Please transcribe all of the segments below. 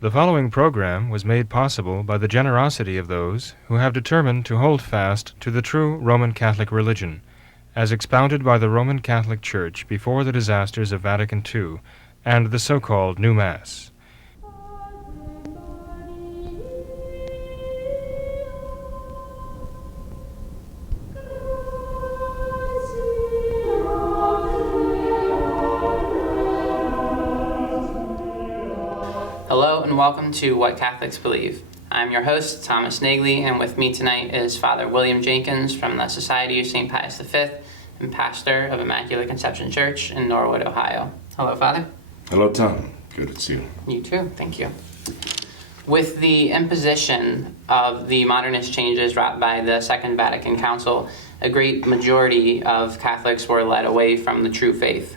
The following program was made possible by the generosity of those who have determined to hold fast to the true Roman Catholic religion, as expounded by the Roman Catholic Church before the disasters of Vatican II and the so-called New Mass. Hello and welcome to What Catholics Believe. I'm your host, Thomas Nagley, and with me tonight is Father William Jenkins from the Society of St. Pius V and pastor of Immaculate Conception Church in Norwood, Ohio. Hello, Father. Hello, Tom. Good to see you. You too. Thank you. With the imposition of the modernist changes wrought by the Second Vatican Council, a great majority of Catholics were led away from the true faith.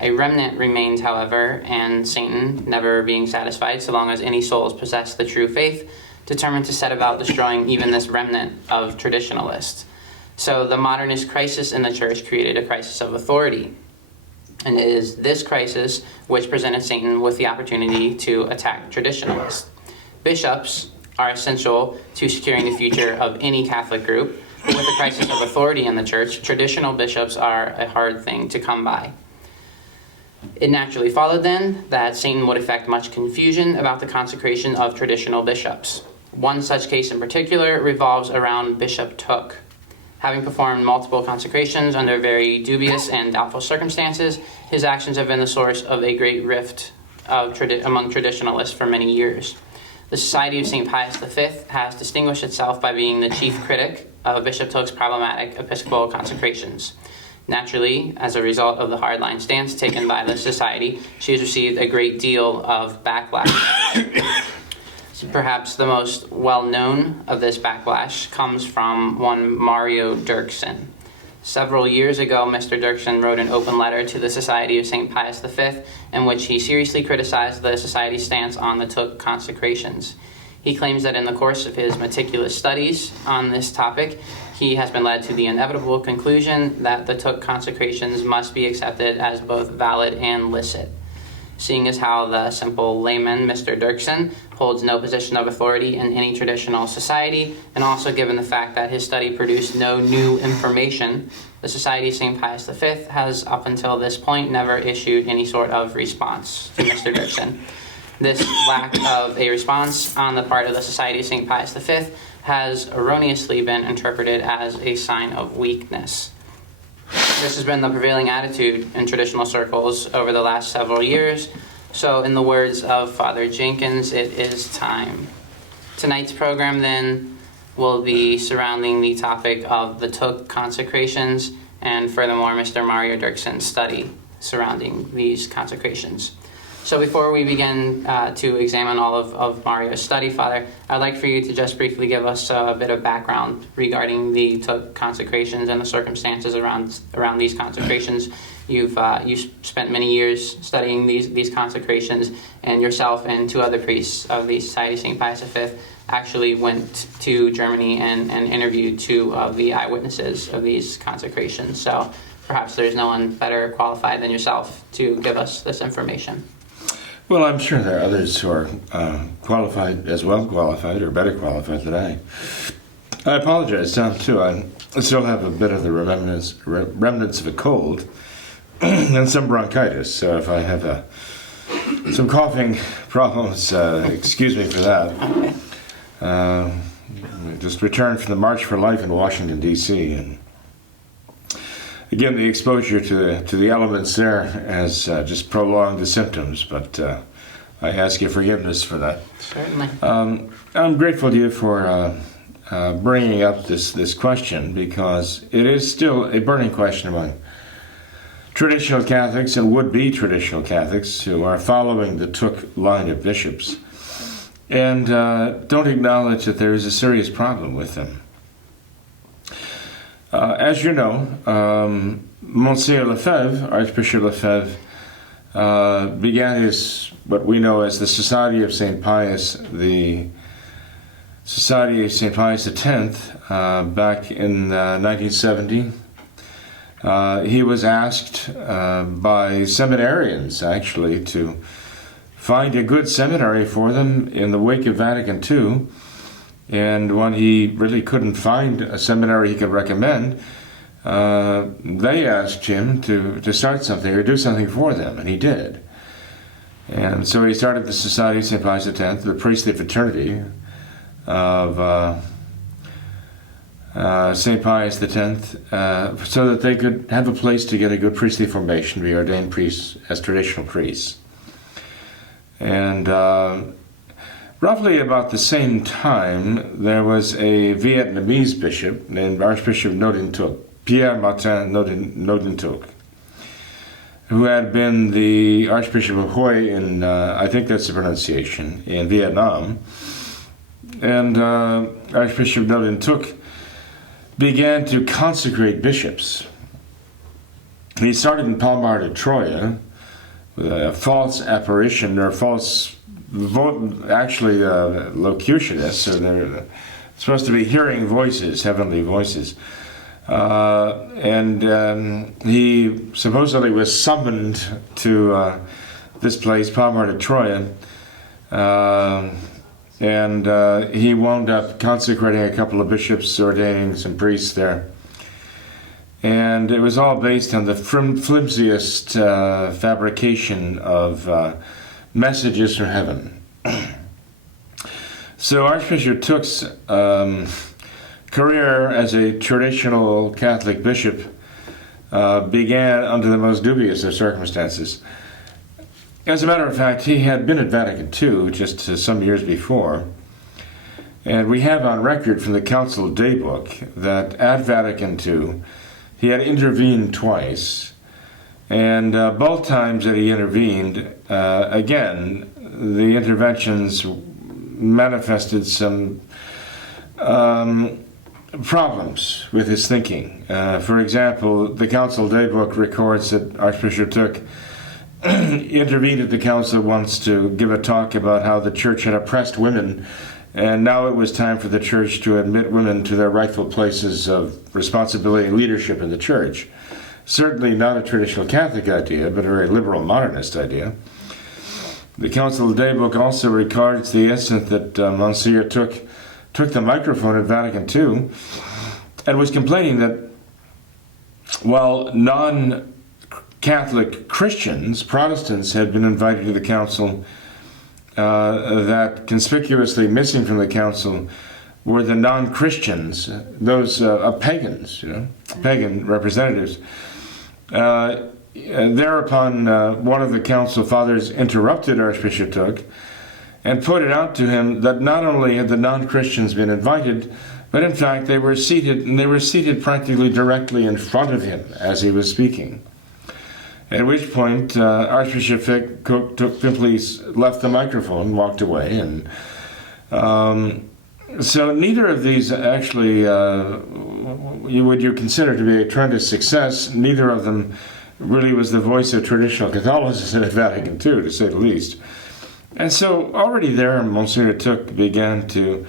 A remnant remained, however, and Satan, never being satisfied so long as any souls possessed the true faith, determined to set about destroying even this remnant of traditionalists. So the modernist crisis in the Church created a crisis of authority. And it is this crisis which presented Satan with the opportunity to attack traditionalists. Bishops are essential to securing the future of any Catholic group, but with the crisis of authority in the Church, traditional bishops are a hard thing to come by. It naturally followed then that Satan would effect much confusion about the consecration of traditional bishops. One such case in particular revolves around Bishop Thuc. Having performed multiple consecrations under very dubious and doubtful circumstances, his actions have been the source of a great rift among traditionalists for many years. The Society of St. Pius V has distinguished itself by being the chief critic of Bishop Thuc's problematic episcopal consecrations. Naturally, as a result of the hardline stance taken by the Society, she has received a great deal of backlash. Perhaps the most well-known of this backlash comes from one Mario Dirksen. Several years ago, Mr. Dirksen wrote an open letter to the Society of St. Pius V in which he seriously criticized the Society's stance on the Thuc Consecrations. He claims that in the course of his meticulous studies on this topic, he has been led to the inevitable conclusion that the Thuc Consecrations must be accepted as both valid and licit. Seeing as how the simple layman, Mr. Dirksen, holds no position of authority in any traditional society, and also given the fact that his study produced no new information, the Society of St. Pius V has up until this point never issued any sort of response to Mr. Dirksen. This lack of a response on the part of the Society of St. Pius V has erroneously been interpreted as a sign of weakness. This has been the prevailing attitude in traditional circles over the last several years, so in the words of Father Jenkins, it is time. Tonight's program then will be surrounding the topic of the Thuc Consecrations and furthermore Mr. Mario Dirksen's study surrounding these consecrations. So before we begin to examine all of Mario's study, Father, I'd like for you to just briefly give us a bit of background regarding the Thuc Consecrations and the circumstances around these consecrations. You've spent many years studying these consecrations, and yourself and two other priests of the Society of St. Pius V actually went to Germany and interviewed two of the eyewitnesses of these consecrations. So perhaps there's no one better qualified than yourself to give us this information. Well, I'm sure there are others who are qualified, as well qualified, or better qualified than I. I apologize, Tom, too. I still have a bit of the remnants of a cold and some bronchitis, so if I have some coughing problems, excuse me for that. Just returned from the March for Life in Washington, D.C., and again, the exposure to the elements there has just prolonged the symptoms, but I ask your forgiveness for that. Certainly. I'm grateful to you for bringing up this question, because it is still a burning question among traditional Catholics and would-be traditional Catholics who are following the Thuc line of bishops and don't acknowledge that there is a serious problem with them. As you know, Monsieur Lefebvre, Archbishop Lefebvre, began his, what we know as the Society of St. Pius, the Society of St. Pius X, back in 1970. He was asked by seminarians, actually, to find a good seminary for them in the wake of Vatican II. And when he really couldn't find a seminary he could recommend, they asked him to start something or do something for them, and he did. And so he started the Society of St. Pius X, the priestly fraternity of St. Pius X, so that they could have a place to get a good priestly formation, be ordained priests as traditional priests. And roughly about the same time, there was a Vietnamese bishop named Archbishop Nodin Thuc, Pierre Martin Nodin Thuc, who had been the Archbishop of Hue in, I think that's the pronunciation, in Vietnam. And Archbishop Nodin Thuc began to consecrate bishops. He started in Palmar de Troya with a false apparition, or false, actually locutionists, or they're supposed to be hearing voices, heavenly voices. And he supposedly was summoned to this place, Palmar de Troya, and he wound up consecrating a couple of bishops, ordaining some priests there. And it was all based on the flimsiest fabrication of messages from heaven. So Archbishop Thuc's career as a traditional Catholic bishop began under the most dubious of circumstances. As a matter of fact, he had been at Vatican II just some years before, and we have on record from the Council Daybook that at Vatican II he had intervened twice, and both times that he intervened, again, the interventions manifested some problems with his thinking. For example, the Council Daybook records that Archbishop Thuc intervened at the council once to give a talk about how the church had oppressed women, and now it was time for the church to admit women to their rightful places of responsibility and leadership in the church. Certainly not a traditional Catholic idea, but a very liberal modernist idea. The Council Daybook also records the instant that Monsignor took the microphone at Vatican II and was complaining that while non-Catholic Christians, Protestants, had been invited to the council, that conspicuously missing from the council were the non-Christians, those pagans, pagan representatives. Thereupon, one of the council fathers interrupted Archbishop Thuc and pointed out to him that not only had the non-Christians been invited, but in fact they were seated practically directly in front of him as he was speaking. At which point, Archbishop Thuc simply left the microphone, walked away, and so neither of these actually you consider to be a tremendous success. Neither of them really was the voice of traditional Catholicism at Vatican II, to say the least. And so already there, Monsignor Thuc began to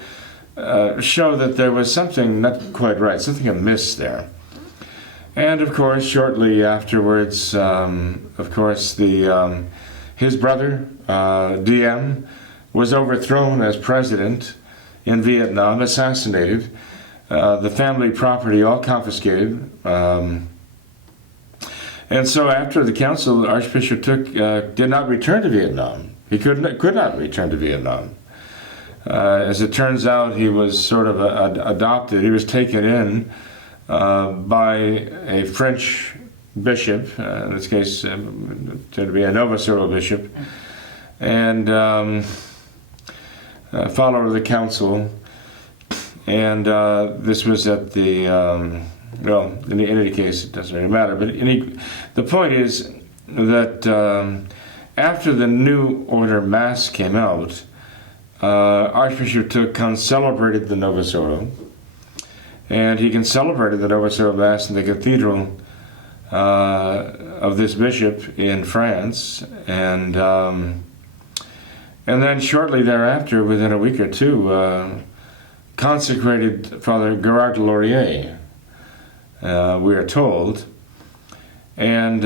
show that there was something not quite right, something amiss there. And of course, shortly afterwards, his brother, Diem, was overthrown as president in Vietnam, assassinated, the family property all confiscated. And so after the council, Archbishop Thuc did not return to Vietnam. He could not return to Vietnam. As it turns out, he was sort of adopted. He was taken in by a French bishop, in this case, turned to be a Novosoro bishop, and follower of the council. And this was at the, in any case, it doesn't really matter. But the point is that after the New Order Mass came out, Archbishop Thuc celebrated the Novus Ordo, and he celebrated the Novus Ordo Mass in the cathedral of this bishop in France, and then shortly thereafter, within a week or two, consecrated Father Gerard Laurier, we are told, and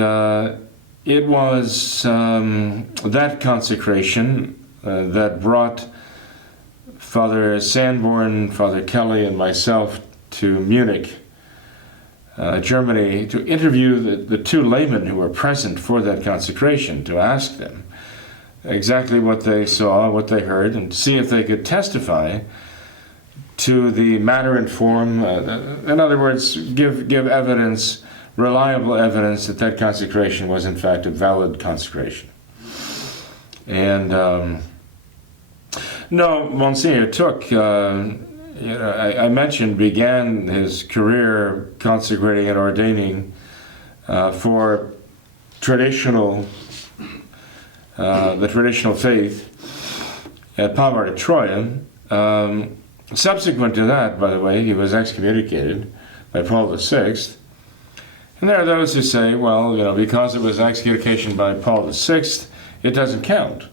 it was that consecration that brought Father Sanborn, Father Kelly, and myself to Munich, Germany, to interview the two laymen who were present for that consecration, to ask them exactly what they saw, what they heard, and see if they could testify to the matter and form. In other words, give evidence, reliable evidence that that consecration was in fact a valid consecration. And no, Monsignor Thuc, I mentioned, began his career consecrating and ordaining for traditional, the traditional faith at Palmar de Troyes. Subsequent to that, by the way, he was excommunicated by Paul VI. And there are those who say, well, because it was excommunication by Paul VI, it doesn't count.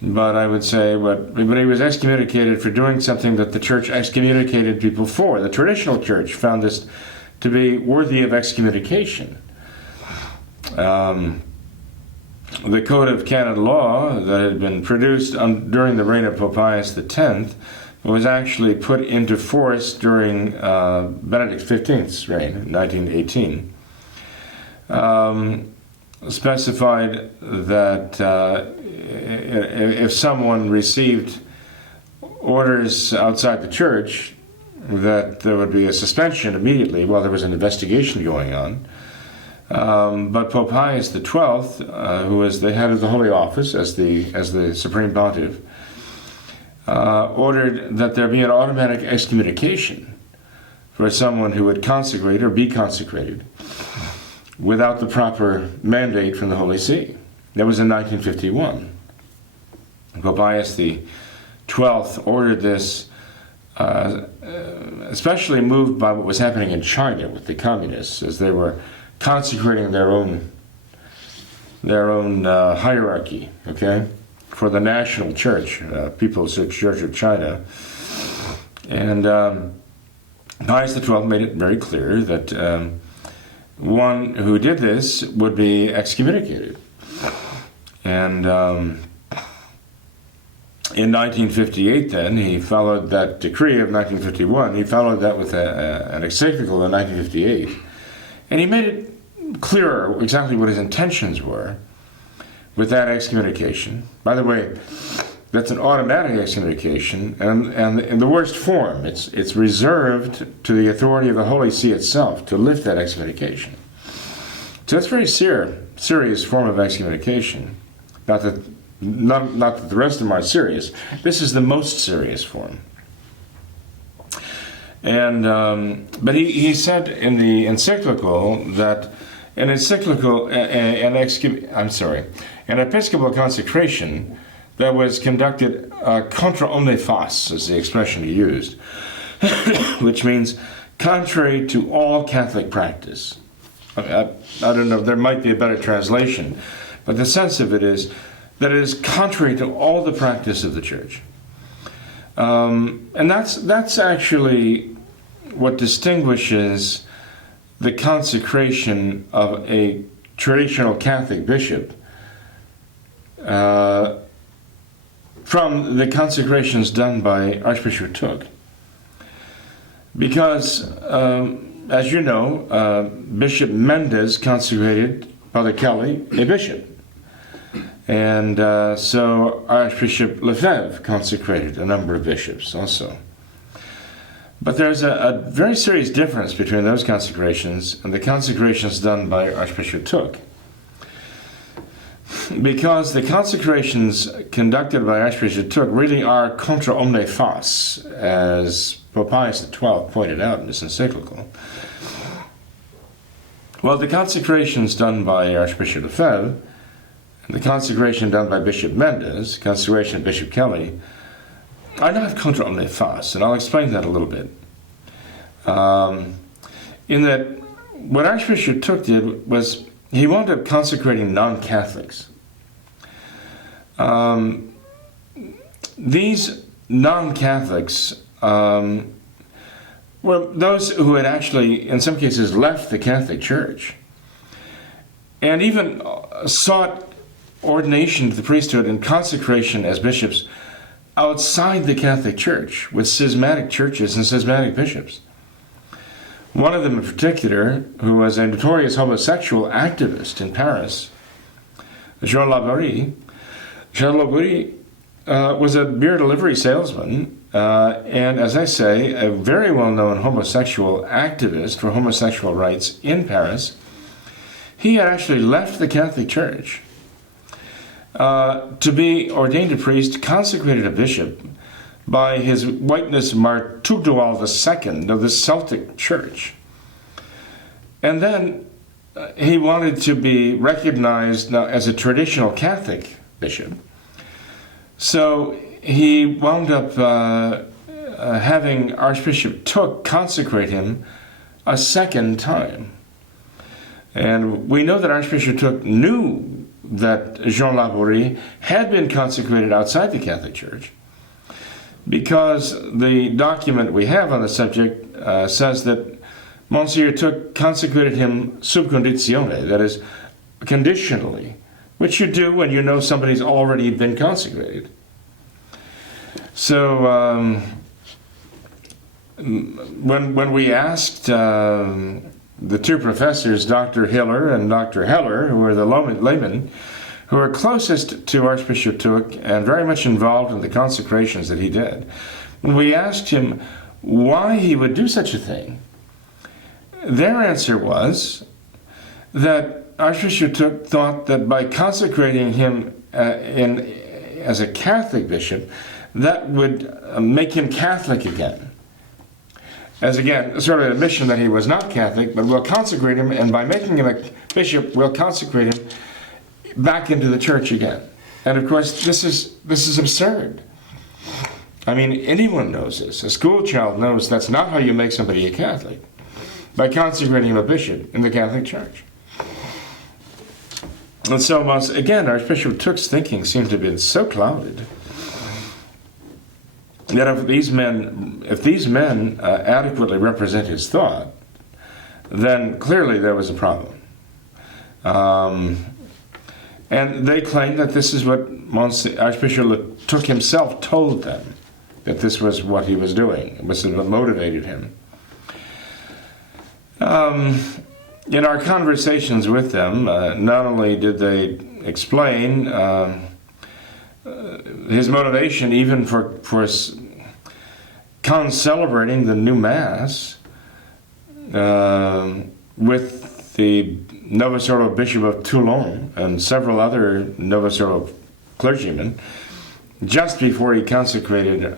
But I would say, but he was excommunicated for doing something that the church excommunicated people for. The traditional church found this to be worthy of excommunication. The Code of Canon Law that had been produced during the reign of Pope Pius X was actually put into force during Benedict XV's reign in 1918. Specified that if someone received orders outside the church, that there would be a suspension immediately while there was an investigation going on. But Pope Pius XII, who was the head of the Holy Office as the Supreme Pontiff, ordered that there be an automatic excommunication for someone who would consecrate or be consecrated without the proper mandate from the Holy See. That was in 1951. Pope Pius XII ordered this, especially moved by what was happening in China with the communists, as they were consecrating their own hierarchy, okay, for the national church, People's Church of China. And Pius XII made it very clear that one who did this would be excommunicated. And in 1958, then, he followed that decree of 1951. He followed that with an encyclical in 1958. And he made it clearer exactly what his intentions were with that excommunication. By the way, that's an automatic excommunication, and in the worst form. It's reserved to the authority of the Holy See itself to lift that excommunication. So it's a very serious form of excommunication. Not that the rest of them aren't serious. This is the most serious form. And but he said in the encyclical that an episcopal consecration that was conducted contra omne fas, is the expression he used, which means contrary to all Catholic practice. I don't know, there might be a better translation, but the sense of it is that it is contrary to all the practice of the Church. And that's actually what distinguishes the consecration of a traditional Catholic bishop from the consecrations done by Archbishop Thuc. Because, as you know, Bishop Mendes consecrated Father Kelly a bishop. And so Archbishop Lefebvre consecrated a number of bishops also. But there's a very serious difference between those consecrations and the consecrations done by Archbishop Thuc. Because the consecrations conducted by Archbishop Thuc really are contra omne fas, as Pope Pius XII pointed out in this encyclical. Well, the consecrations done by Archbishop Lefebvre and the consecration done by Bishop Mendes, consecration of Bishop Kelly, are not contra omne fas, and I'll explain that a little bit. In that, what Archbishop Thuc did was he wound up consecrating non-Catholics. These non-Catholics were those who had actually, in some cases, left the Catholic Church. and even sought ordination to the priesthood and consecration as bishops outside the Catholic Church with schismatic churches and schismatic bishops. One of them in particular, who was a notorious homosexual activist in Paris, Jean Laborie. Jean Laborie was a beer delivery salesman, and as I say, a very well-known homosexual activist for homosexual rights in Paris. He had actually left the Catholic Church to be ordained a priest, consecrated a bishop by His Whiteness Martugdual II of the Celtic Church. And then he wanted to be recognized now as a traditional Catholic bishop. So he wound up having Archbishop Thuc consecrate him a second time. And we know that Archbishop Thuc knew that Jean Laborie had been consecrated outside the Catholic Church, because the document we have on the subject says that Monsignor Thuc consecrated him sub conditione, that is, conditionally, which you do when you know somebody's already been consecrated. So when we asked the two professors, Dr. Hiller and Dr. Heller, who were the laymen, who were closest to Archbishop Thuc and very much involved in the consecrations that he did, when we asked him why he would do such a thing, their answer was that Archbishop Thuc thought that by consecrating him as a Catholic bishop, that would make him Catholic again. As again, sort of an admission that he was not Catholic, but we'll consecrate him, and by making him a bishop, we'll consecrate him back into the church again. And of course, this is absurd. I mean, anyone knows this. A school child knows that's not how you make somebody a Catholic, by consecrating him a bishop in the Catholic Church. And so, once again, Archbishop Thuc's thinking seems to have been so clouded that if these men adequately represent his thought, then clearly there was a problem. And they claim that this is what Archbishop Thuc himself told them, that this was what he was doing, it was what motivated him. In our conversations with them, not only did they explain his motivation even for celebrating the new Mass with the Novus Ordo Bishop of Toulon and several other Novus Ordo clergymen, just before he consecrated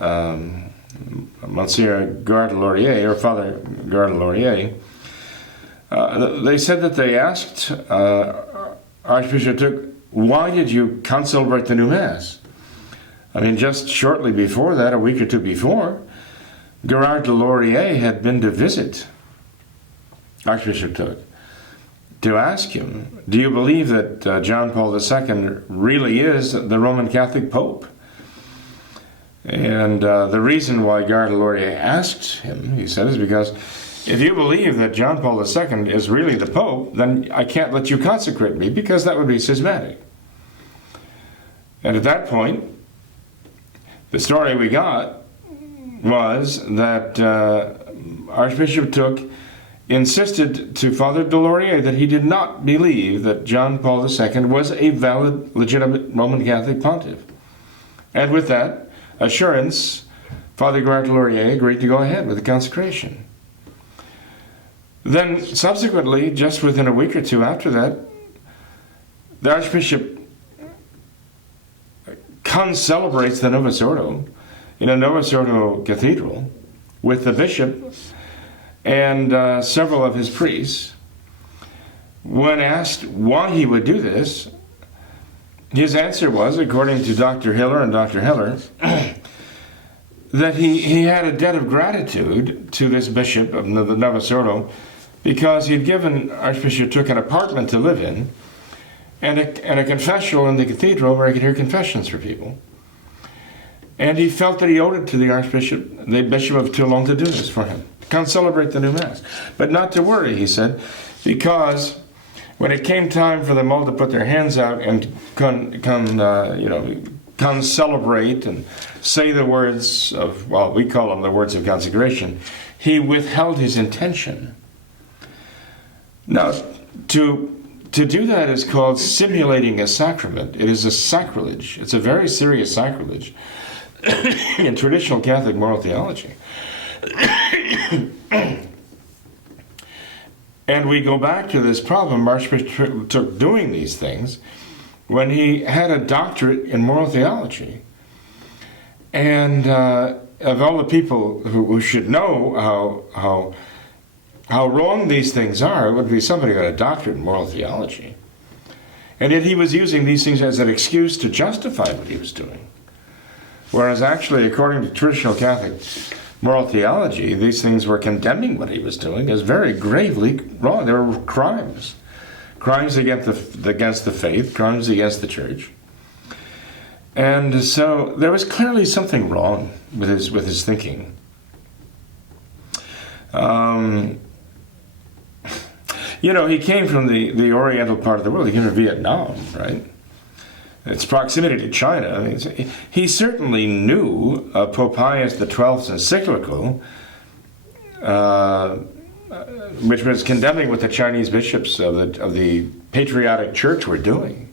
Monsieur Gare-de-Laurier, or Father Gare-de-Laurier. They said that they asked Archbishop Thuc, why did you concelebrate the new Mass? I mean, just shortly before that, a week or two before, Gare-de-Laurier had been to visit Archbishop Thuc to ask him, do you believe that John Paul II really is the Roman Catholic Pope? And the reason why Gare-de-Laurier asked him, he said, is because if you believe that John Paul II is really the Pope, then I can't let you consecrate me, because that would be schismatic. And at that point, the story we got was that Archbishop Thuc insisted to Father Delorier that he did not believe that John Paul II was a valid, legitimate Roman Catholic pontiff. And with that assurance, Father Gare-de-Laurier agreed to go ahead with the consecration. Then subsequently, just within a week or two after that, the Archbishop concelebrates the Novus Ordo in a Novus Ordo cathedral with the bishop and several of his priests. When asked why he would do this, his answer was, according to Dr. Hiller and Dr. Heller, that he had a debt of gratitude to this bishop of the Novus Ordo, because he'd given Archbishop Thuc an apartment to live in and a confessional in the cathedral where he could hear confessions for people. And he felt that he owed it to the Archbishop, the Bishop of Toulon, to do this for him, concelebrate the new Mass. But not to worry, he said, because when it came time for them all to put their hands out and celebrate and say the words of, well, we call them the words of consecration, he withheld his intention. Now, to do that is called simulating a sacrament. It is a sacrilege. It's a very serious sacrilege in traditional Catholic moral theology. And we go back to this problem Archbishop Thuc doing these things when he had a doctorate in moral theology. And of all the people who should know how wrong these things are, it would be somebody who had a doctorate in moral theology. And yet he was using these things as an excuse to justify what he was doing. Whereas actually, according to traditional Catholic moral theology, these things were condemning what he was doing as very gravely wrong. They were crimes. Crimes against the faith, crimes against the church. And so there was clearly something wrong with his thinking. He came from the Oriental part of the world. He came from Vietnam, right? Its proximity to China. I mean, he certainly knew Pope Pius XII's encyclical, which was condemning what the Chinese bishops of the patriotic church were doing.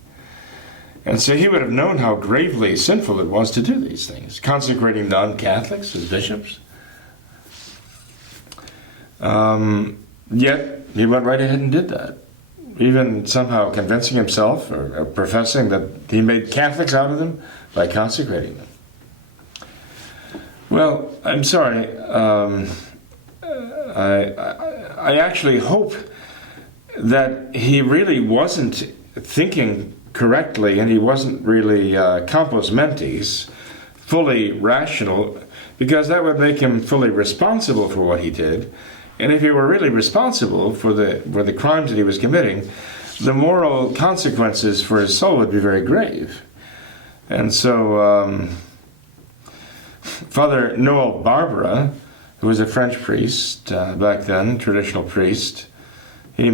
And so he would have known how gravely sinful it was to do these things, consecrating non-Catholics as bishops. Yet he went right ahead and did that, even somehow convincing himself or professing that he made Catholics out of them by consecrating them. Well, I'm sorry. I actually hope that he really wasn't thinking correctly, and he wasn't really compos mentis, fully rational, because that would make him fully responsible for what he did. And if he were really responsible for the crimes that he was committing, the moral consequences for his soul would be very grave. And so Father Noel Barbara, who was a French priest back then, traditional priest, he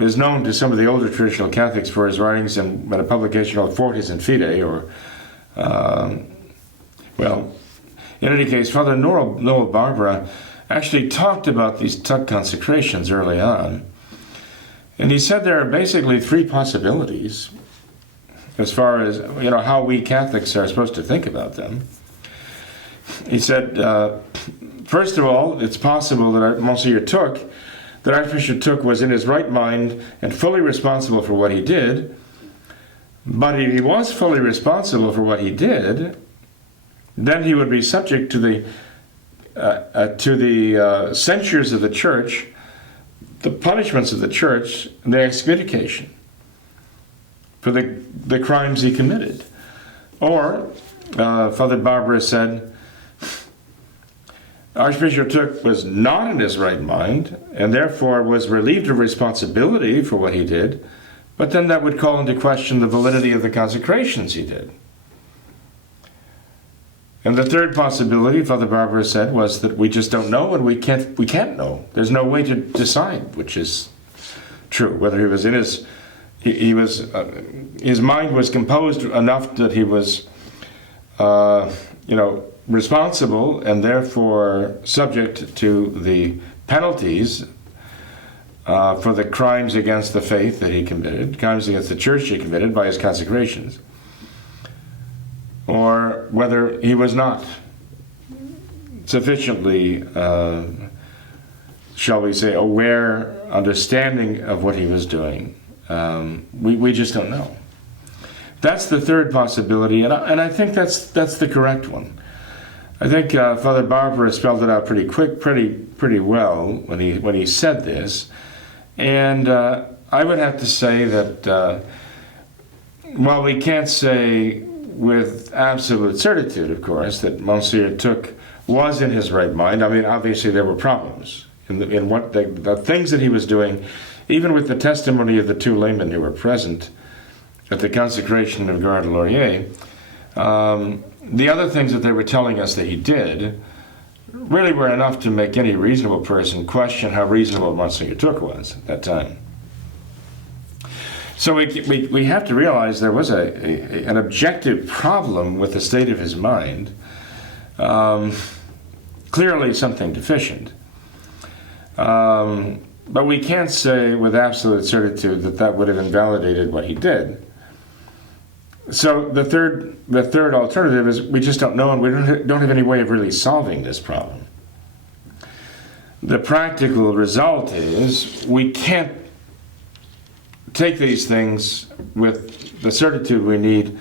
is known to some of the older traditional Catholics for his writings in a publication called Fortis and Fide, in any case, Father Noel Barbara actually talked about these Thuc consecrations early on. And he said there are basically three possibilities as far as, how we Catholics are supposed to think about them. He said, first of all, it's possible that Monsignor Thuc, that Archbishop Thuc was in his right mind and fully responsible for what he did. But if he was fully responsible for what he did, then he would be subject to the censures of the church, the punishments of the church, and the excommunication for the crimes he committed. Or, Father Barbara said, Archbishop Thuc was not in his right mind, and therefore was relieved of responsibility for what he did, but then that would call into question the validity of the consecrations he did. And the third possibility, Father Barbara said, was that we just don't know, and we can't know. There's no way to decide which is true. Whether he was in his mind was composed enough that he was, responsible and therefore subject to the penalties for the crimes against the faith that he committed, crimes against the church he committed by his consecrations, or whether he was not sufficiently, shall we say, aware, understanding of what he was doing. We just don't know. That's the third possibility, and I think that's the correct one. I think Father Barbara spelled it out pretty well when he said this, and I would have to say that while we can't say with absolute certitude, of course, that Monsignor Thuc was in his right mind. I mean, obviously there were problems in what the things that he was doing, even with the testimony of the two laymen who were present at the consecration of Gare de Laurier. The other things that they were telling us that he did really were enough to make any reasonable person question how reasonable Monsignor Thuc was at that time. So we have to realize there was an objective problem with the state of his mind. Clearly something deficient. But we can't say with absolute certitude that that would have invalidated what he did. So the third alternative is we just don't know, and we don't have any way of really solving this problem. The practical result is we can't take these things with the certitude we need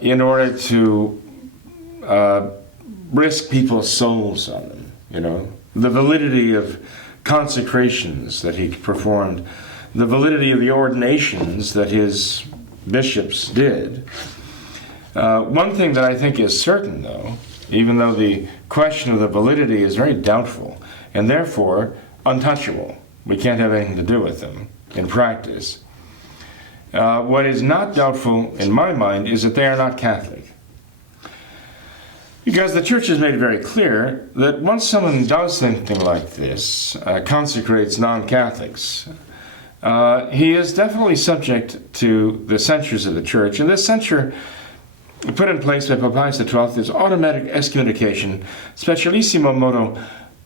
in order to risk people's souls on them. You know, the validity of consecrations that he performed, the validity of the ordinations that his bishops did. One thing that I think is certain, though, even though the question of the validity is very doubtful and therefore untouchable, we can't have anything to do with them in practice. What is not doubtful in my mind is that they are not Catholic. Because the Church has made it very clear that once someone does something like this, consecrates non-Catholics, he is definitely subject to the censures of the Church. And this censure, put in place by Pope Pius XII, is automatic excommunication, specialissimo modo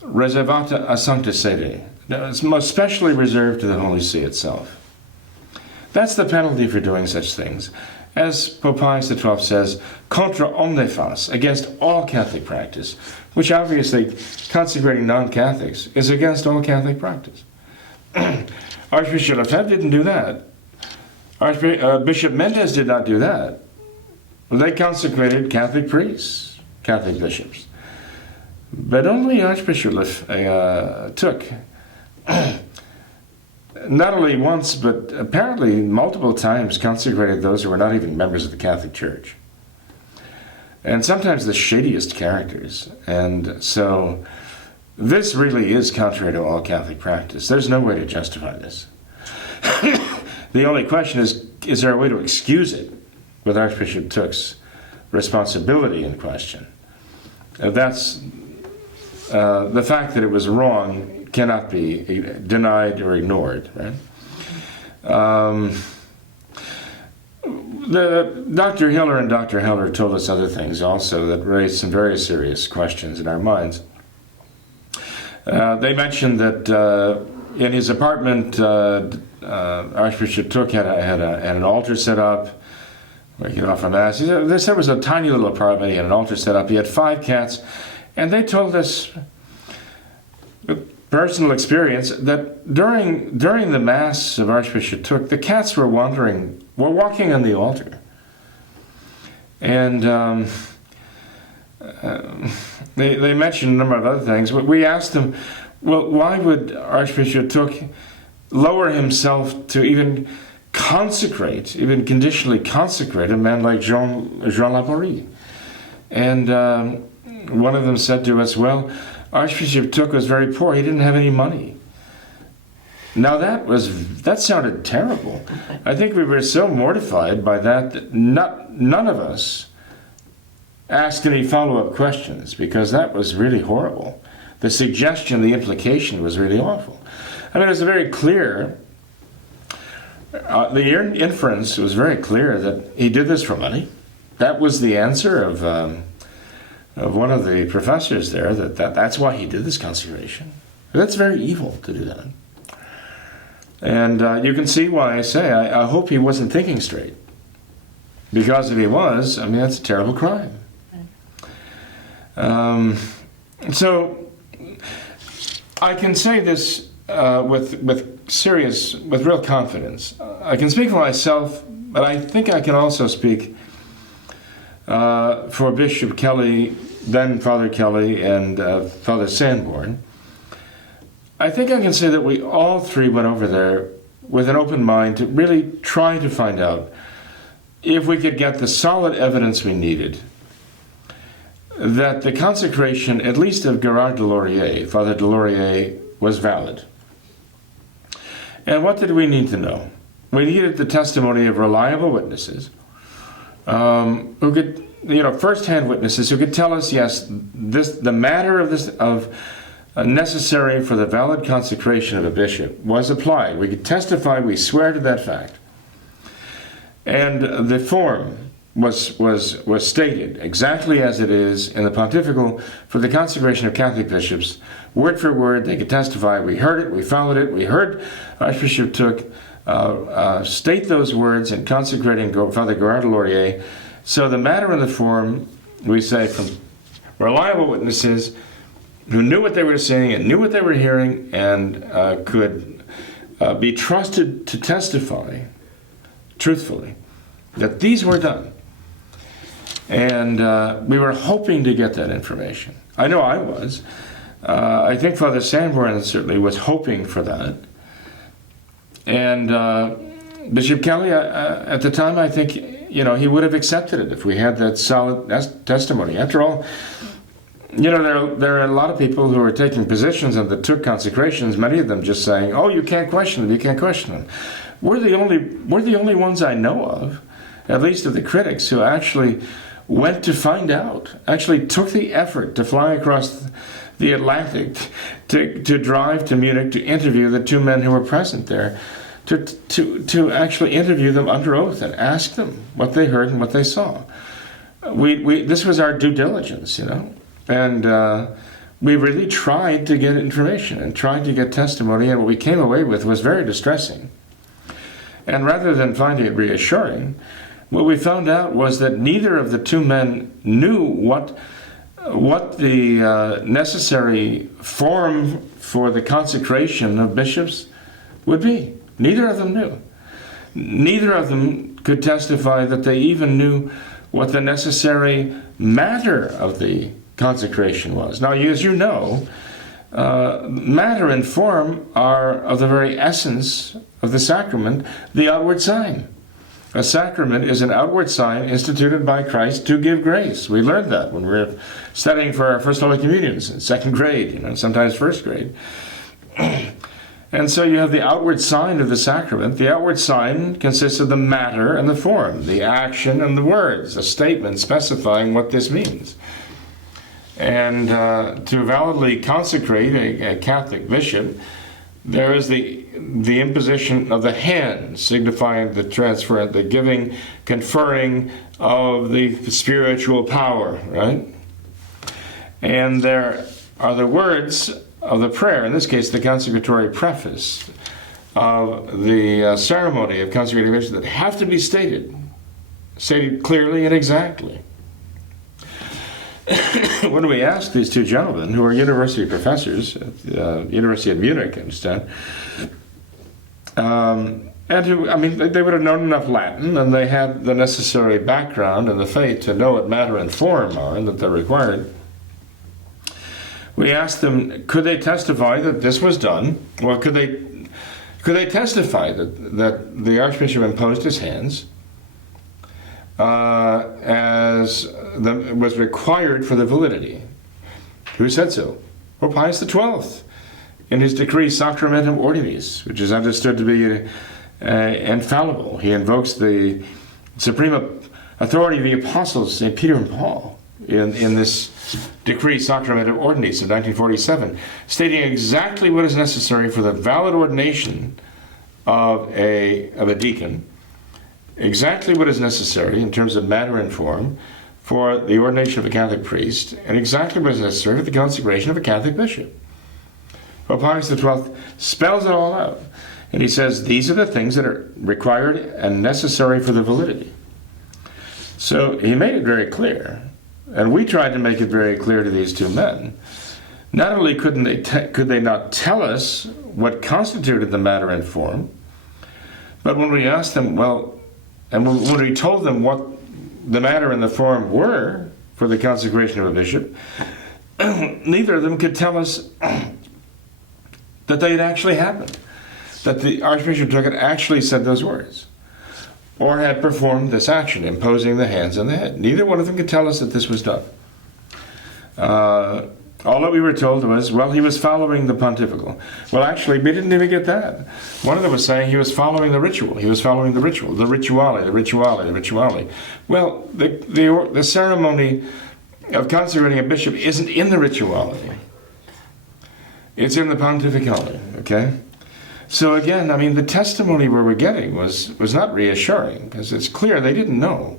reservata a Sancta Sede. It's most specially reserved to the Holy See itself. That's the penalty for doing such things. As Pope Pius XII says, contra omne fas, against all Catholic practice, which obviously consecrating non-Catholics is against all Catholic practice. Archbishop Lefebvre didn't do that. Bishop Mendez did not do that. They consecrated Catholic priests, Catholic bishops. But only Archbishop Thuc, not only once, but apparently multiple times consecrated those who were not even members of the Catholic Church. And sometimes the shadiest characters. And so this really is contrary to all Catholic practice. There's no way to justify this. The only question is there a way to excuse it with Archbishop Thuc's responsibility in question? That's the fact that it was wrong cannot be denied or ignored, right? Dr. Hiller and Dr. Heller told us other things also that raised some very serious questions in our minds. They mentioned that in his apartment, Archbishop Thuc had an altar set up where he offered Mass. They said it was a tiny little apartment. He had an altar set up. He had 5 cats, and they told us personal experience that during the Mass of Archbishop Thuc, the cats were walking on the altar. And they mentioned a number of other things. We asked them, well, why would Archbishop Thuc lower himself to even conditionally consecrate a man like Jean Laborie? And one of them said to us, well, Archbishop Thuc was very poor. He didn't have any money. Now that sounded terrible. I think we were so mortified by that none of us asked any follow-up questions, because that was really horrible. The suggestion, the implication was really awful. I mean, it was very clear. The inference was very clear that he did this for money. That was the answer of one of the professors there, that's why he did this consecration. That's very evil to do that. And you can see why I say I hope he wasn't thinking straight. Because if he was, I mean, that's a terrible crime. So I can say this with real confidence. I can speak for myself, but I think I can also speak for Bishop Kelly, then Father Kelly, and Father Sanborn. I think I can say that we all three went over there with an open mind to really try to find out if we could get the solid evidence we needed that the consecration, at least of Gerard de Laurier, Father de Laurier, was valid. And what did we need to know? We needed the testimony of reliable witnesses who could, first-hand witnesses who could tell us, yes, the matter of necessary for the valid consecration of a bishop was applied. We could testify, we swear to that fact. And the form was stated exactly as it is in the pontifical for the consecration of Catholic bishops, word for word. They could testify, we heard it, we followed it, we heard Archbishop Thuc state those words in consecrating Father Gerard de Laurier. So the matter and the form, we say, from reliable witnesses who knew what they were saying and knew what they were hearing and could be trusted to testify truthfully that these were done. And we were hoping to get that information. I know I was. I think Father Sanborn certainly was hoping for that. And Bishop Kelly, at the time, I think, he would have accepted it if we had that solid testimony. After all, there are a lot of people who are taking positions on the Thuc Consecrations, many of them just saying, oh, you can't question them, you can't question them. We're the only ones I know of, at least of the critics, who actually went to find out, actually took the effort to fly across the Atlantic, to drive to Munich to interview the two men who were present there, to actually interview them under oath and ask them what they heard and what they saw. This was our due diligence, and we really tried to get information and tried to get testimony, and what we came away with was very distressing. And rather than finding it reassuring, what we found out was that neither of the two men knew what the necessary form for the consecration of bishops would be. Neither of them knew. Neither of them could testify that they even knew what the necessary matter of the consecration was. Now, as you know, matter and form are of the very essence of the sacrament, the outward sign. A sacrament is an outward sign instituted by Christ to give grace. We learned that when we were studying for our first Holy Communions in second grade, sometimes first grade. And so you have the outward sign of the sacrament. The outward sign consists of the matter and the form, the action and the words, a statement specifying what this means. And to validly consecrate a Catholic bishop, there is the imposition of the hand, signifying the transfer, the giving, conferring of the spiritual power, right? And there are the words of the prayer, in this case the consecratory preface of the ceremony of consecrating bishop, that have to be stated clearly and exactly. When we asked these two gentlemen, who are university professors at the University of Munich, I understand, and who, they would have known enough Latin, and they had the necessary background and the faith to know what matter and form are, and that they're required. We asked them, could they testify that this was done? Well, could they testify that the Archbishop imposed his hands as was required for the validity? Who said so? Pope Pius XII, in his decree Sacramentum Ordinis, which is understood to be infallible. He invokes the supreme authority of the apostles, St. Peter and Paul, in this decree Sacramentum Ordinis of 1947, stating exactly what is necessary for the valid ordination of a deacon, exactly what is necessary in terms of matter and form for the ordination of a Catholic priest, and exactly what is necessary for the consecration of a Catholic bishop. Pope Pius XII spells it all out, and he says these are the things that are required and necessary for the validity. So he made it very clear, and we tried to make it very clear to these two men. Not only could they not tell us what constituted the matter and form, but when we asked them, and when we told them what the matter and the form were for the consecration of a bishop, neither of them could tell us that they had actually happened, that the Archbishop had actually said those words, or had performed this action, imposing the hands on the head. Neither one of them could tell us that this was done. All that we were told was, he was following the pontifical. Well, actually, we didn't even get that. One of them was saying he was following the ritual. He was following the ritual, the rituale, the rituale, the rituale. Well, the ceremony of consecrating a bishop isn't in the rituality. It's in the pontificality, okay? So again, I mean, the testimony we were getting was not reassuring, because it's clear they didn't know.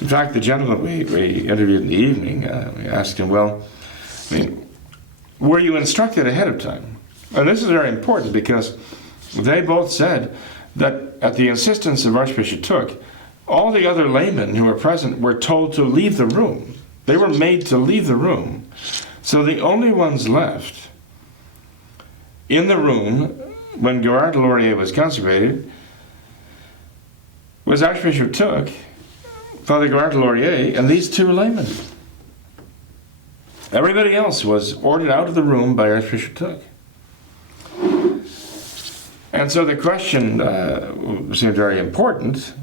In fact, the gentleman we interviewed in the evening, we asked him, well, I mean, were you instructed ahead of time? And this is very important, because they both said that at the insistence of Archbishop Thuc, all the other laymen who were present were told to leave the room. They were made to leave the room. So the only ones left in the room when Gerard Laurier was consecrated was Archbishop Thuc, Father Gerard Laurier, and these two laymen. Everybody else was ordered out of the room by Archbishop Thuc. And so the question seemed very important.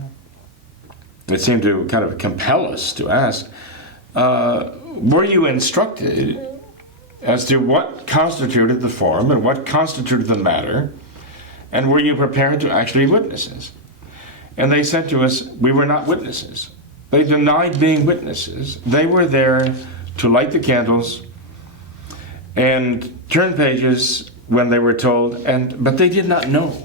It seemed to kind of compel us to ask, were you instructed as to what constituted the form and what constituted the matter, and were you prepared to actually be witnesses? And they said to us, we were not witnesses. They denied being witnesses. They were there to light the candles and turn pages when they were told, but they did not know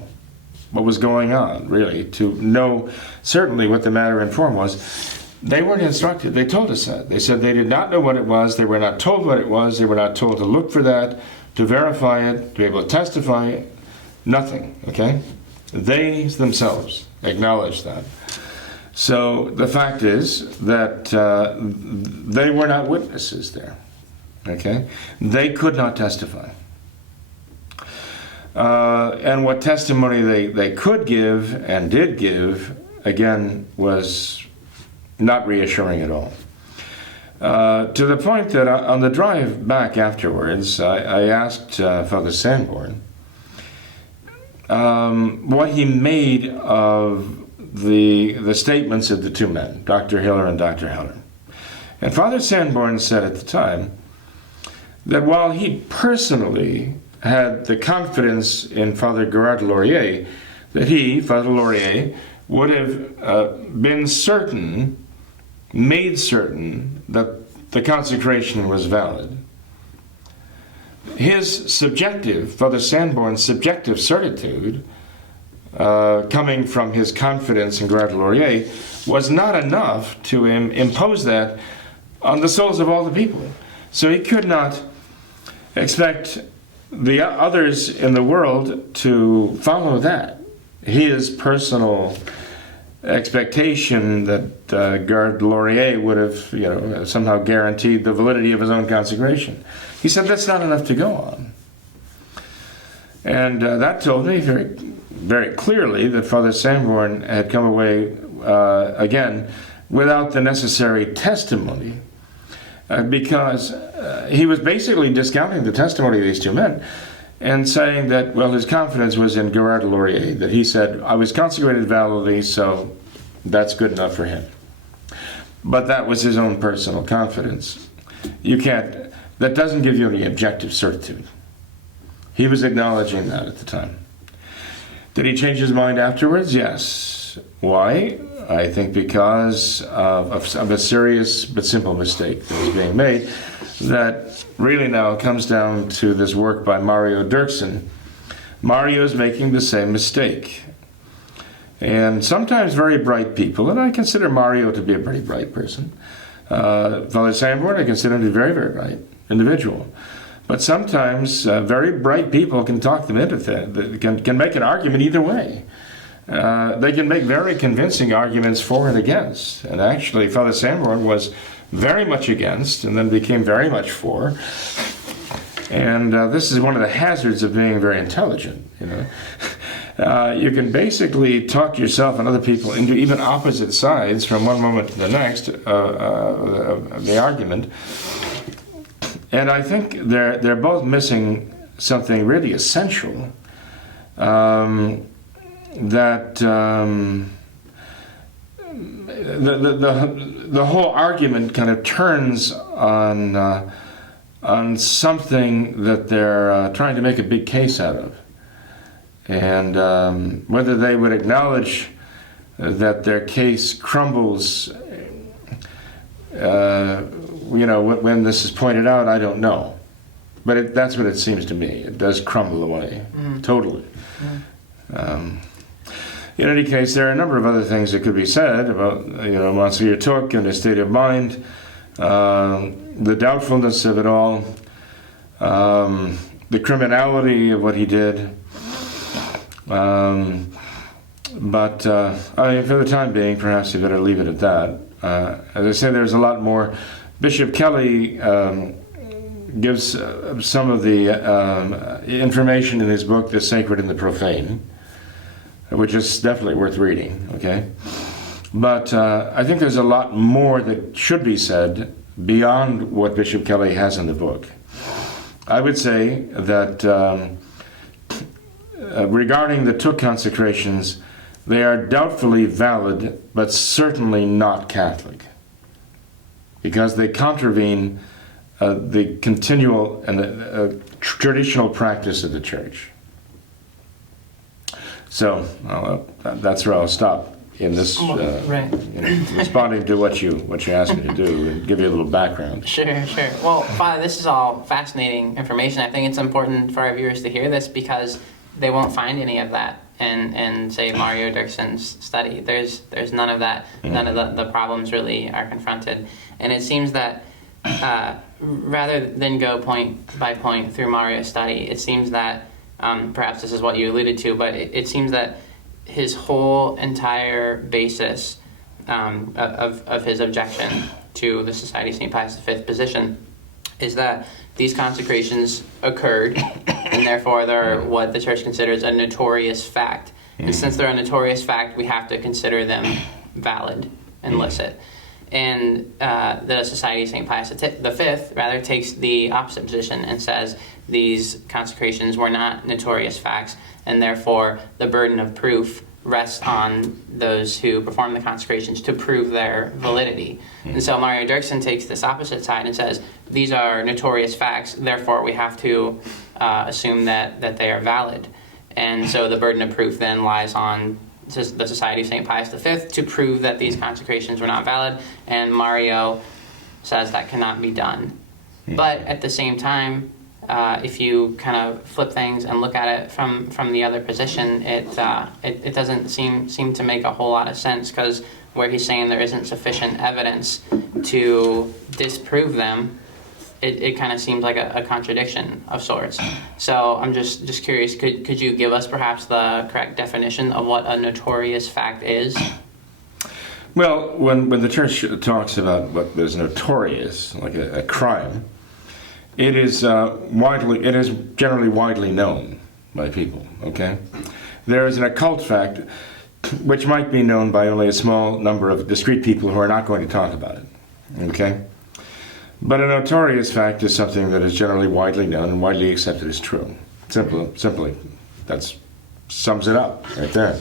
what was going on, really, to know certainly what the matter in form was. They weren't instructed. They told us that. They said they did not know what it was. They were not told what it was. They were not told to look for that, to verify it, to be able to testify it. Nothing, okay? They themselves acknowledged that. So the fact is that they were not witnesses there, okay? They could not testify. And what testimony they could give and did give, again, was not reassuring at all. To the point that on the drive back afterwards, I asked Father Sanborn what he made of the statements of the two men, Dr. Hiller and Dr. Heller. And Father Sanborn said at the time that while he personally had the confidence in Father Gerard Laurier, that he, Father Laurier, would have been certain, made certain, that the consecration was valid. His subjective, Father Sanborn's subjective certitude, coming from his confidence in Gerard Laurier, was not enough to impose that on the souls of all the people. So he could not expect the others in the world to follow that. His personal expectation that Gerard Laurier would have, somehow guaranteed the validity of his own consecration. He said that's not enough to go on. And that told me very, very clearly that Father Sanborn had come away, again, without the necessary testimony, because he was basically discounting the testimony of these two men and saying that, well, his confidence was in Gerard Laurier, that he said, I was consecrated validly, so that's good enough for him. But that was his own personal confidence. That doesn't give you any objective certitude. He was acknowledging that at the time. Did he change his mind afterwards? Yes. Why? I think because of a serious but simple mistake that was being made that really now comes down to this work by Mario Dirksen. Mario is making the same mistake. And sometimes very bright people, and I consider Mario to be a pretty bright person. Father Sanborn, I consider him to be a very, very bright individual. But sometimes very bright people can talk them into things, can make an argument either way. They can make very convincing arguments for and against. And actually, Father Sanborn was very much against and then became very much for. And this is one of the hazards of being very intelligent, You can basically talk yourself and other people into even opposite sides from one moment to the next of the argument. And I think they're both missing something really essential, that the whole argument kind of turns on something that they're trying to make a big case out of. And whether they would acknowledge that their case crumbles, when this is pointed out, I don't know. But that's what it seems to me. It does crumble away, totally. In any case, there are a number of other things that could be said about, Monsignor Thuc and his state of mind, the doubtfulness of it all, the criminality of what he did. But for the time being, perhaps you better leave it at that. As I say, there's a lot more. Bishop Kelly gives some of the information in his book, The Sacred and the Profane, which is definitely worth reading, okay? But I think there's a lot more that should be said beyond what Bishop Kelly has in the book. I would say that regarding the Thuc Consecrations, they are doubtfully valid, but certainly not Catholic, because they contravene the continual and traditional practice of the Church. So that's where I'll stop in this, responding to what you asked me to do, and give you a little background. Sure. Well, Father, this is all fascinating information. I think it's important for our viewers to hear this because they won't find any of that in say, Mario Dirksen's study. There's none of that. None of the problems really are confronted. And it seems that rather than go point by point through Mario's study, it seems that, perhaps this is what you alluded to, but it seems that his whole entire basis of his objection to the Society of St. Pius V position is that these consecrations occurred, and therefore they're what the Church considers a notorious fact. And since they're a notorious fact, we have to consider them valid and licit. And the Society of St. Pius V rather takes the opposite position and says these consecrations were not notorious facts, and therefore the burden of proof rests on those who perform the consecrations to prove their validity. And so Mario Dirksen takes this opposite side and says these are notorious facts, therefore we have to assume that they are valid. And so the burden of proof then lies on the Society of St. Pius V to prove that these consecrations were not valid, and Mario says that cannot be done. But at the same time, if you kind of flip things and look at it from the other position, it doesn't seem to make a whole lot of sense, because where he's saying there isn't sufficient evidence to disprove them, it kind of seems like a contradiction of sorts. So I'm just curious, could you give us perhaps the correct definition of what a notorious fact is? Well, when the Church talks about what is notorious, like a crime, it is generally widely known by people, okay? There is an occult fact which might be known by only a small number of discrete people who are not going to talk about it, okay? But a notorious fact is something that is generally widely known and widely accepted as true. Simply, that sums it up right there.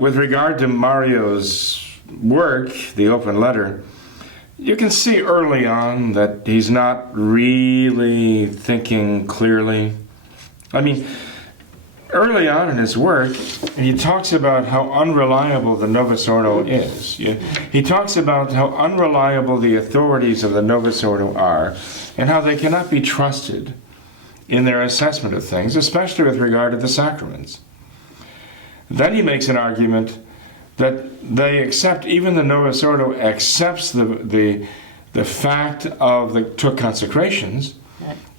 With regard to Mario's work, the open letter, you can see early on that he's not really thinking clearly. I mean, early on in his work, he talks about how unreliable the Novus Ordo is. He talks about how unreliable the authorities of the Novus Ordo are, and how they cannot be trusted in their assessment of things, especially with regard to the sacraments. Then he makes an argument that they accept, even the Novus Ordo accepts the fact of the Thuc Consecrations,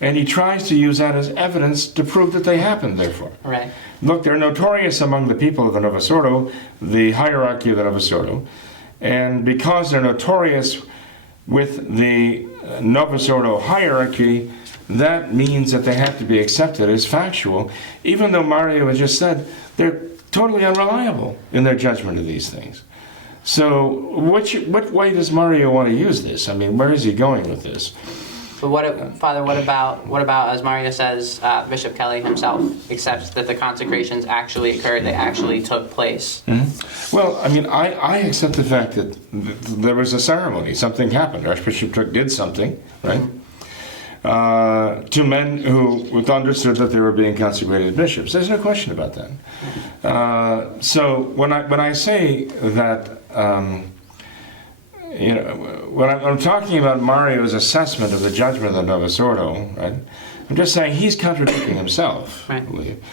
and he tries to use that as evidence to prove that they happened, therefore. Right. Look, they're notorious among the people of the Novus Ordo, the hierarchy of the Novus Ordo, and because they're notorious with the Novus Ordo hierarchy, that means that they have to be accepted as factual, even though Mario has just said they're totally unreliable in their judgment of these things. So what way does Mario want to use this? I mean, where is he going with this? But Father, what about, as Mario says, Bishop Kelly himself accepts that the consecrations actually occurred, they actually took place? Mm-hmm. Well, I mean, I accept the fact that there was a ceremony, something happened. Archbishop Thuc did something, right? To men who understood that they were being consecrated bishops. There's no question about that. So when I say that when I'm talking about Mario's assessment of the judgment of the Novus Ordo, right, I'm just saying he's contradicting himself, right, I believe,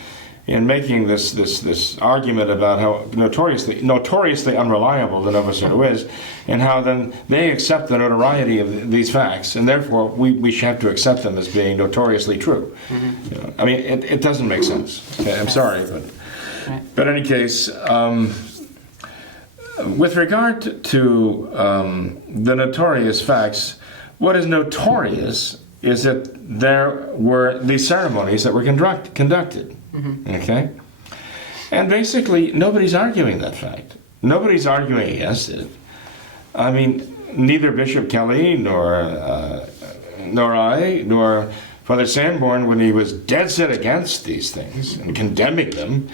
in making this argument about how notoriously unreliable the Novus Ordo is, and how then they accept the notoriety of these facts, and therefore we should have to accept them as being notoriously true. I mean, it doesn't make sense. Okay, I'm sorry, but in any case, with regard to the notorious facts, what is notorious is that there were these ceremonies that were conducted. Okay? And basically, nobody's arguing that fact. Nobody's arguing against it. I mean, neither Bishop Kelly nor I, nor Father Sanborn, when he was dead set against these things and condemning them,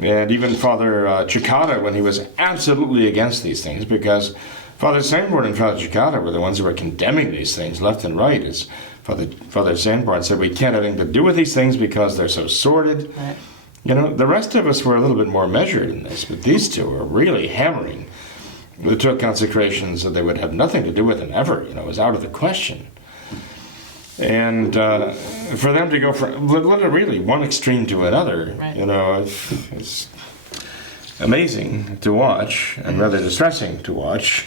and even Father Cicada, when he was absolutely against these things, because Father Sanborn and Father Cicada were the ones who were condemning these things left and right. As Father Sanborn said, we can't have anything to do with these things because they're so sordid. right. The rest of us were a little bit more measured in this, but these two were really hammering the Thuc Consecrations, that they would have nothing to do with them ever. It was out of the question. And for them to go from really one extreme to another, Right. It's amazing to watch and rather distressing to watch.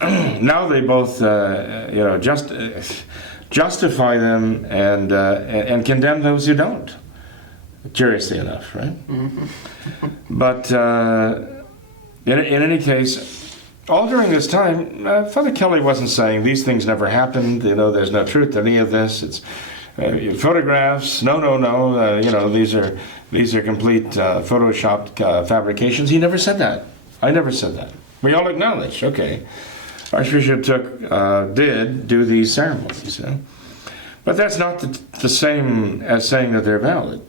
Now they both, justify them and condemn those who don't. Curiously enough, right? But in any case, all during this time, Father Kelly wasn't saying these things never happened. There's no truth to any of this. It's photographs. No. These are complete photoshopped fabrications. He never said that. I never said that. We all acknowledge. Okay, Archbishop Thuc did do these ceremonies, but that's not the same as saying that they're valid.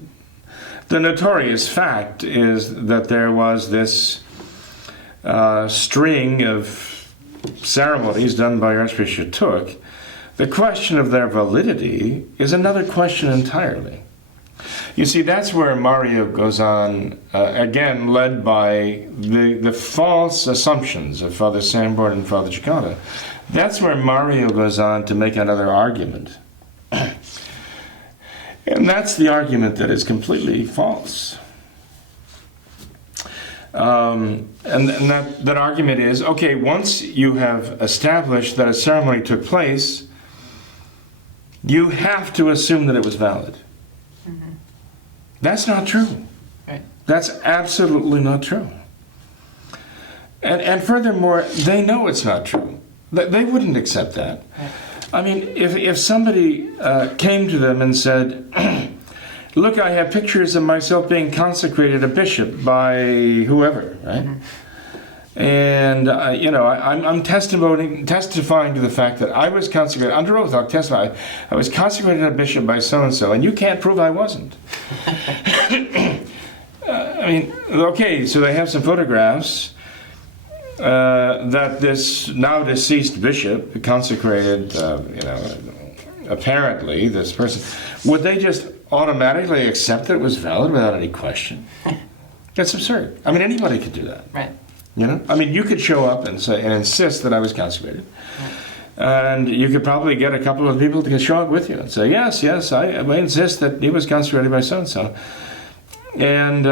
The notorious fact is that there was this string of ceremonies done by Archbishop Thuc. The question of their validity is another question entirely. You see, that's where Mario goes on, again, led by the false assumptions of Father Sanborn and Father Cicada. That's where Mario goes on to make another argument. And that's the argument that is completely false. And that argument is, okay, once you have established that a ceremony took place, you have to assume that it was valid. That's not true. Right. That's absolutely not true. And furthermore, they know it's not true. They wouldn't accept that. Right. I mean, if somebody came to them and said, look, I have pictures of myself being consecrated a bishop by whoever, right? And, I'm testifying to the fact that I was consecrated, under oath, I'll testify, I was consecrated a bishop by so-and-so, and you can't prove I wasn't. Okay, so they have some photographs that this now deceased bishop consecrated, apparently, this person, would they just automatically accept that it was valid without any question? That's absurd. I mean, anybody could do that. Right. You could show up and say and insist that I was consecrated, and you could probably get a couple of people to show up with you and say, yes, I insist that he was consecrated by so and so, and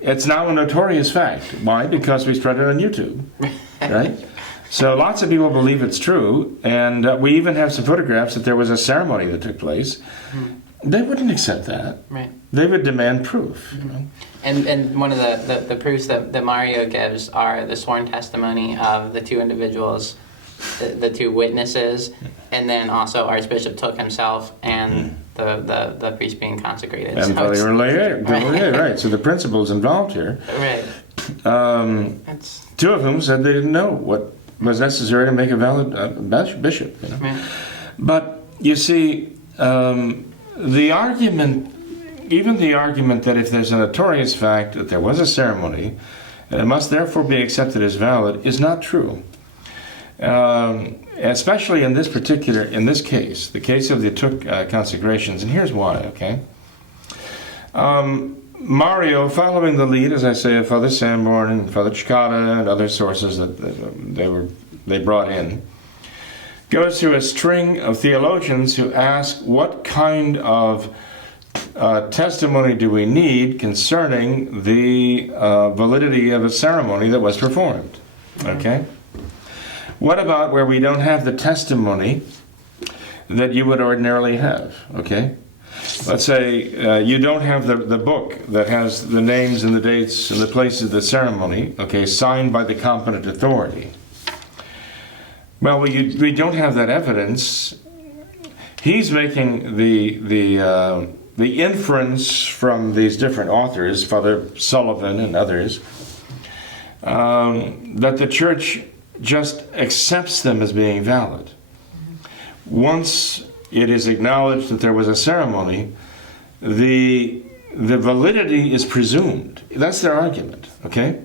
it's now a notorious fact. Why? Because we spread it on YouTube, right? So lots of people believe it's true, and we even have some photographs that there was a ceremony that took place. They wouldn't accept that. Right. They would demand proof. And one of the proofs that Mario gives are the sworn testimony of the two individuals, the two witnesses, and then also Archbishop Thuc himself and the priest being consecrated. And Father Urlayer, right. So the principles involved here. Right. Two of whom said they didn't know what was necessary to make a valid bishop. Right. But you see, the argument that if there's a notorious fact that there was a ceremony, and it must therefore be accepted as valid, is not true. Especially in this case, the case of the Thuc Consecrations, and here's why, okay? Mario, following the lead, as I say, of Father Sanborn and Father Cicada and other sources that they were they brought in, goes through a string of theologians who ask, what kind of testimony do we need concerning the validity of a ceremony that was performed? Okay? What about where we don't have the testimony that you would ordinarily have? Okay? Let's say you don't have the book that has the names and the dates and the places of the ceremony, okay, signed by the competent authority. Well, we don't have that evidence. He's making the inference from these different authors, Father Sullivan and others, that the church just accepts them as being valid. Once it is acknowledged that there was a ceremony, the validity is presumed. That's their argument, okay?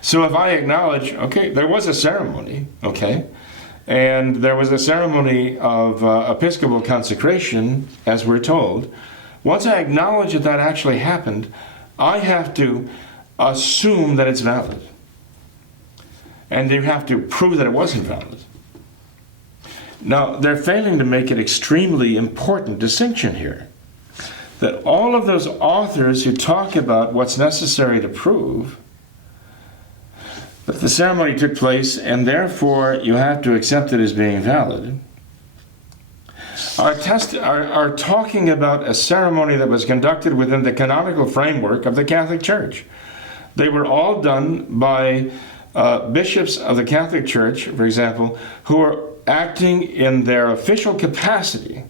So if I acknowledge, okay, there was a ceremony, okay, and there was a ceremony of Episcopal consecration, as we're told, once I acknowledge that that actually happened, I have to assume that it's valid. And you have to prove that it wasn't valid. Now, they're failing to make an extremely important distinction here. That all of those authors who talk about what's necessary to prove that the ceremony took place and therefore you have to accept it as being valid, are talking about a ceremony that was conducted within the canonical framework of the Catholic Church. They were all done by bishops of the Catholic Church, for example, who are acting in their official capacity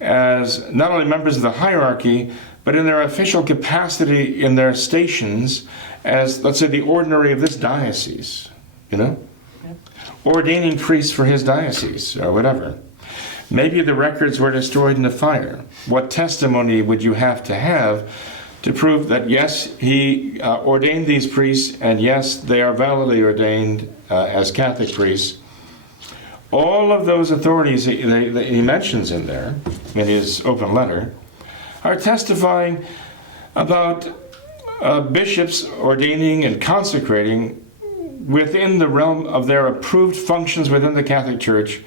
as not only members of the hierarchy, but in their official capacity in their stations as, let's say, the ordinary of this diocese, you know? Yep. Ordaining priests for his diocese or whatever. Maybe the records were destroyed in a fire. What testimony would you have to prove that, yes, he ordained these priests, and yes, they are validly ordained as Catholic priests? All of those authorities that he mentions in there, in his open letter, are testifying about bishops ordaining and consecrating within the realm of their approved functions within the Catholic Church.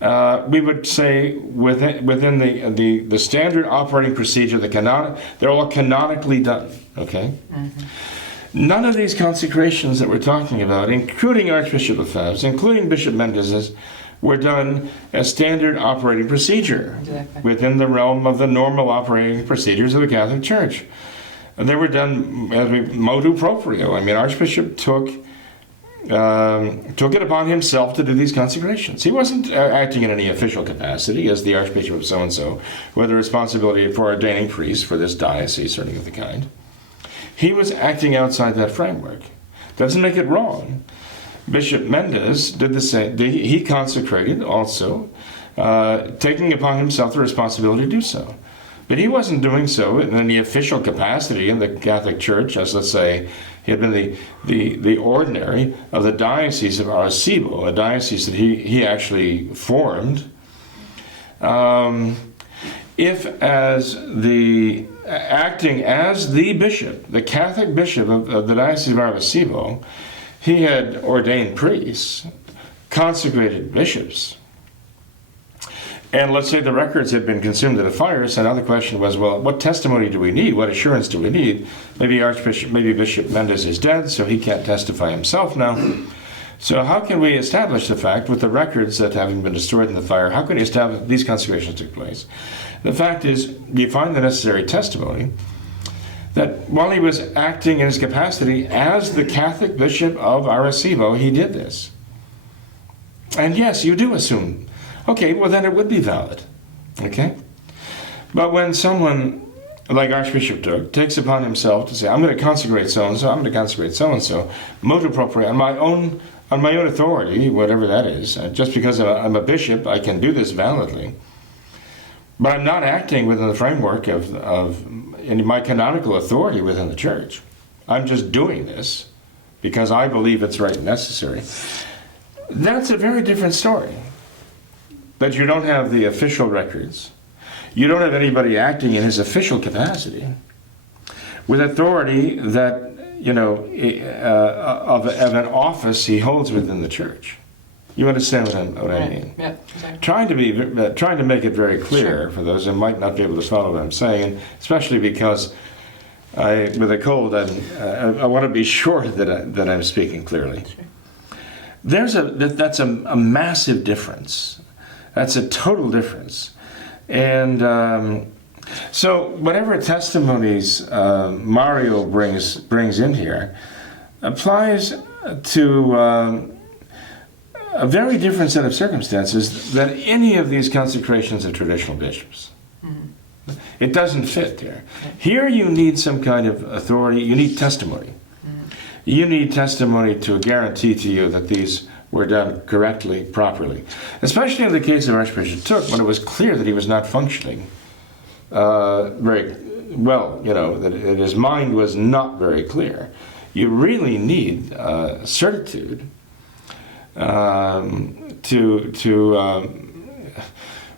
We would say within the standard operating procedure, they're all canonically done, okay? Mm-hmm. None of these consecrations that we're talking about, including Archbishop Lefebvre's, including Bishop Mendez's, were done as standard operating procedure within the realm of the normal operating procedures of the Catholic Church. And they were done as motu proprio. I mean, Archbishop took it upon himself to do these consecrations. He wasn't acting in any official capacity as the Archbishop of so-and-so, with the responsibility for ordaining priests for this diocese or anything of the kind. He was acting outside that framework. Doesn't make it wrong. Bishop Mendez did the same. He consecrated also, taking upon himself the responsibility to do so. But he wasn't doing so in any official capacity in the Catholic Church, as, let's say, he had been the ordinary of the Diocese of Arecibo, a diocese that he actually formed. If as acting as the bishop, the Catholic bishop of the Diocese of Arecibo, he had ordained priests, consecrated bishops, and let's say the records had been consumed in a fire, so now the question was, well, what testimony do we need? What assurance do we need? Maybe Bishop Mendez is dead, so he can't testify himself now. So how can we establish the fact, with the records that having been destroyed in the fire, how can we establish these consecrations took place? The fact is, you find the necessary testimony that while he was acting in his capacity as the Catholic Bishop of Arecibo, he did this. And yes, you do assume, okay, well then it would be valid, okay? But when someone like Archbishop Thuc takes upon himself to say, I'm going to consecrate so-and-so, I'm going to consecrate so-and-so, motu proprio, on my own authority, whatever that is, just because I'm a bishop, I can do this validly. But I'm not acting within the framework of my canonical authority within the Church. I'm just doing this because I believe it's right and necessary. That's a very different story. That you don't have the official records. You don't have anybody acting in his official capacity with authority that of an office he holds within the church. You understand what I mean? Yeah, exactly. Trying to make it very clear for those who might not be able to follow what I'm saying, and especially because with a cold, I want to be sure that I'm speaking clearly. Sure. That's a massive difference. That's a total difference, and so whatever testimonies Mario brings in here applies to a very different set of circumstances than any of these consecrations of traditional bishops. Mm-hmm. It doesn't fit there. Here you need some kind of authority, you need testimony. Mm-hmm. You need testimony to guarantee to you that these were done correctly, properly. Especially in the case of Archbishop Thuc, when it was clear that he was not functioning very well, that his mind was not very clear. You really need certitude to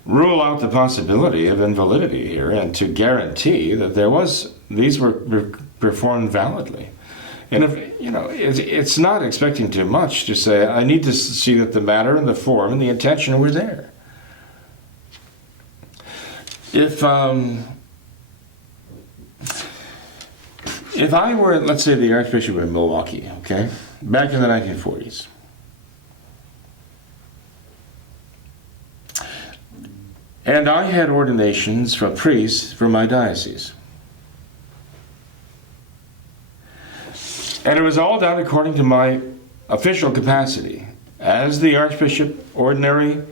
rule out the possibility of invalidity here, and to guarantee that these were performed validly. And it's not expecting too much to say, I need to see that the matter and the form and the intention were there. If I were, let's say, the Archbishop of Milwaukee, okay, back in the 1940s, and I had ordinations for priests for my diocese, and it was all done according to my official capacity as the Archbishop, ordinary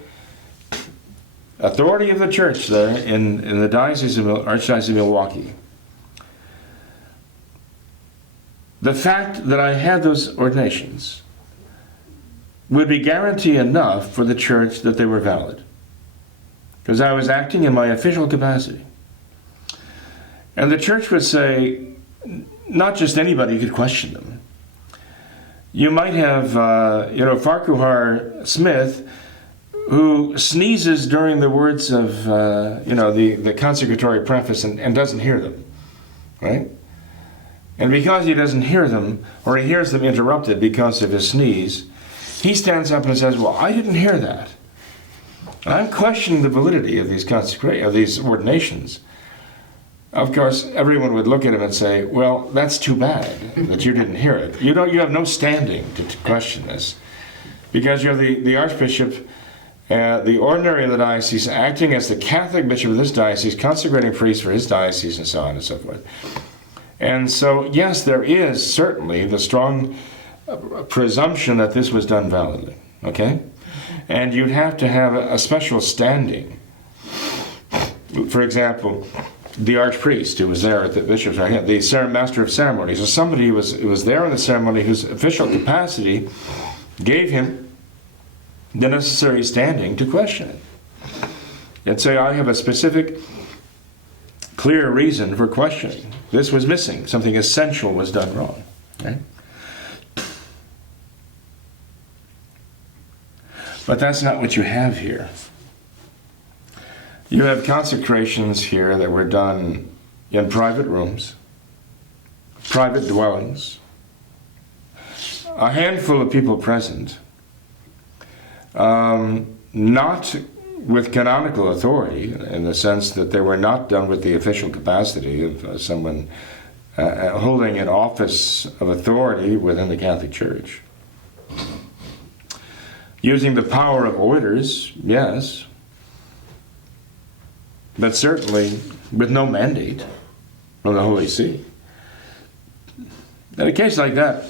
authority of the church there in the Archdiocese of Milwaukee. The fact that I had those ordinations would be guarantee enough for the church that they were valid, because I was acting in my official capacity. And the church would say, not just anybody could question them. You might have, Farquhar Smith, who sneezes during the words of, the consecratory preface and doesn't hear them, right? And because he doesn't hear them, or he hears them interrupted because of his sneeze, he stands up and says, well, I didn't hear that. I'm questioning the validity of these ordinations. Of course, everyone would look at him and say, well, that's too bad that you didn't hear it. You have no standing to question this, because you're the Archbishop, the ordinary of the diocese, acting as the Catholic bishop of this diocese, consecrating priest for his diocese, and so on and so forth. And so, yes, there is certainly the strong presumption that this was done validly, okay? And you'd have to have a special standing. For example, the archpriest who was there at the bishop's right, the master of ceremonies, or somebody who was there in the ceremony whose official capacity gave him the necessary standing to question it. And say, I have a specific, clear reason for questioning. This was missing. Something essential was done wrong. Right? But that's not what you have here. You have consecrations here that were done in private rooms, private dwellings, a handful of people present, not with canonical authority, in the sense that they were not done with the official capacity of someone holding an office of authority within the Catholic Church. Using the power of orders, yes, but certainly with no mandate from the Holy See. In a case like that,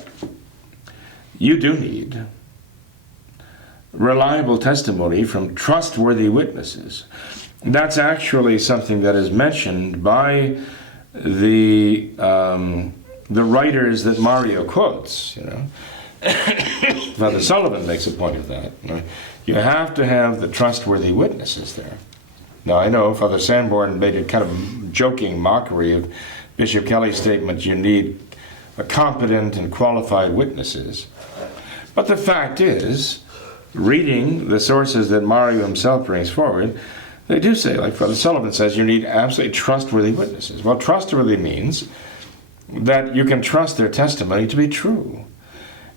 you do need reliable testimony from trustworthy witnesses. That's actually something that is mentioned by the writers that Mario quotes. Father Sullivan makes a point of that. You have to have the trustworthy witnesses there. Now, I know Father Sanborn made a kind of joking mockery of Bishop Kelly's statement, you need a competent and qualified witnesses. But the fact is, reading the sources that Mario himself brings forward, they do say, like Father Sullivan says, you need absolutely trustworthy witnesses. Well, trustworthy means that you can trust their testimony to be true.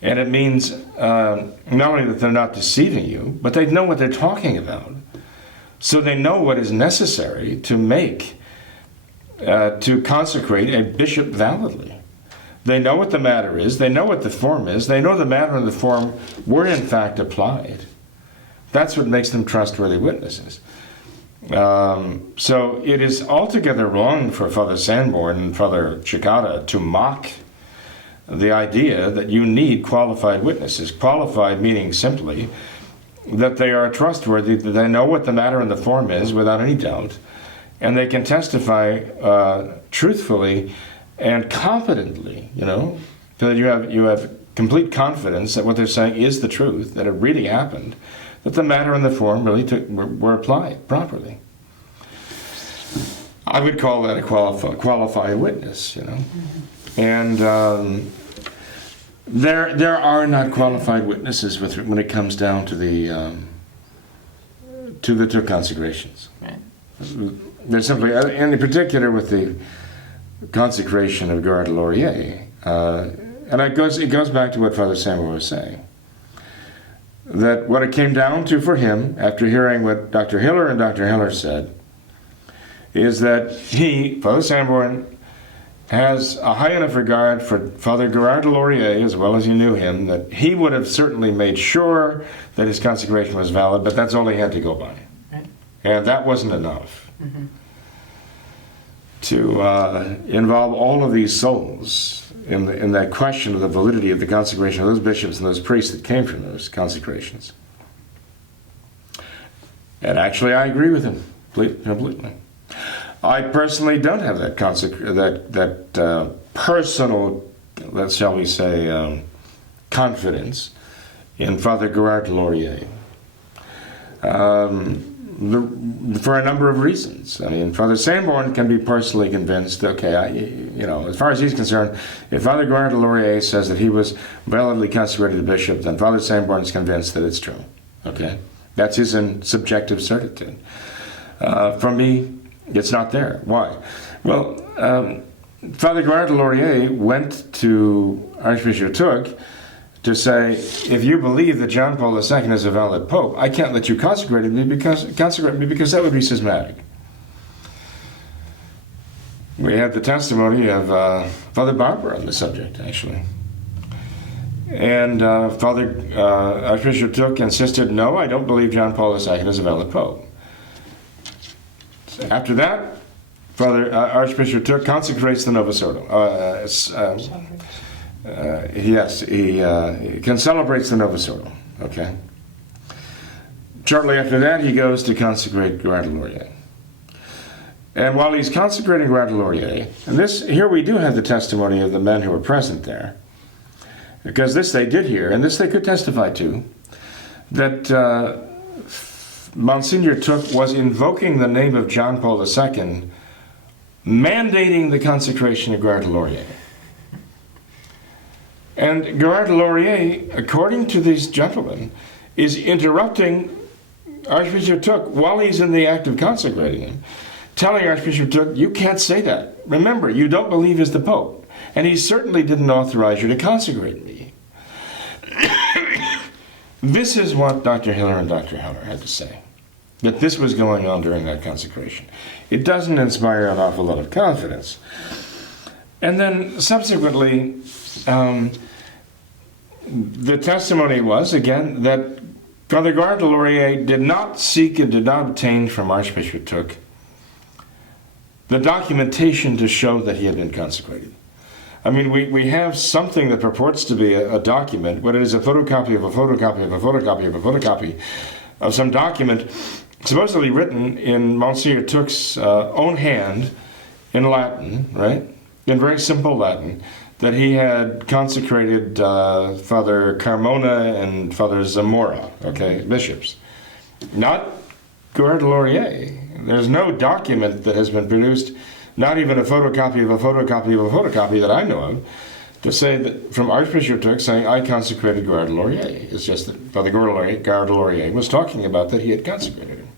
And it means not only that they're not deceiving you, but they know what they're talking about. So they know what is necessary to to consecrate a bishop validly. They know what the matter is. They know what the form is. They know the matter and the form were in fact applied. That's what makes them trustworthy witnesses. So it is altogether wrong for Father Sanborn and Father Chicada to mock the idea that you need qualified witnesses. Qualified meaning simply that they are trustworthy, that they know what the matter and the form is without any doubt, and they can testify truthfully and competently, so that you have complete confidence that what they're saying is the truth, that it really happened, that the matter and the form really were applied properly. I would call that a qualified witness, And there are not qualified witnesses when it comes down to the Thuc Consecrations. Right. There's simply, and in particular with the consecration of Gerard de Laurier, and it goes back to what Father Samuel was saying, that what it came down to for him, after hearing what Dr. Hiller and Dr. Heller said, is that Father Sanborn, has a high enough regard for Father Gerard de Laurier, as well as he knew him, that he would have certainly made sure that his consecration was valid, but that's all he had to go by. Right. And that wasn't enough to involve all of these souls in that question of the validity of the consecration of those bishops and those priests that came from those consecrations. And actually, I agree with him completely. I personally don't have that personal, shall we say, confidence in Father Gerard de Laurier. For a number of reasons. I mean, Father Sanborn can be personally convinced, okay, as far as he's concerned, if Father Gerard de Laurier says that he was validly consecrated a bishop, then Father Sanborn is convinced that it's true. Okay? That's his subjective certitude. For me, it's not there. Why? Well, Father Gerard de Laurier went to Archbishop Thuc to say, if you believe that John Paul II is a valid pope, I can't let you consecrate me because that would be schismatic. We had the testimony of Father Barber on the subject, actually. And Archbishop Thuc insisted, no, I don't believe John Paul II is a valid pope. After that, Archbishop Thuc consecrates the Novus Ordo. Yes, he can celebrate the Novus Ordo. Okay. Shortly after that, he goes to consecrate Gerard de Laurier. And while he's consecrating Gerard de Laurier, and here we do have the testimony of the men who were present there, because this they did hear, and this they could testify to, that Monsignor Thuc was invoking the name of John Paul II, mandating the consecration of Gerard de Laurier. And Gerard de Laurier, according to these gentlemen, is interrupting Archbishop Thuc while he's in the act of consecrating him, telling Archbishop Thuc, you can't say that. Remember, you don't believe he's the Pope, and he certainly didn't authorize you to consecrate me. This is what Dr. Hiller and Dr. Heller had to say, that this was going on during that consecration. It doesn't inspire an awful lot of confidence. And then subsequently, the testimony was, again, that Father Gerard de Laurier did not seek and did not obtain from Archbishop Thuc the documentation to show that he had been consecrated. I mean, we have something that purports to be a document, but it is a photocopy of a photocopy of a photocopy of a photocopy of some document supposedly written in Monsignor Thuc's own hand in Latin, right? In very simple Latin, that he had consecrated Father Carmona and Father Zamora, okay, bishops. Not Gerard de Laurier. There's no document that has been produced, not even a photocopy of a photocopy of a photocopy that I know of, to say that from Archbishop Thuc saying, I consecrated Gerard de Laurier. It's just that Father Gerard de Laurier was talking about that he had consecrated him.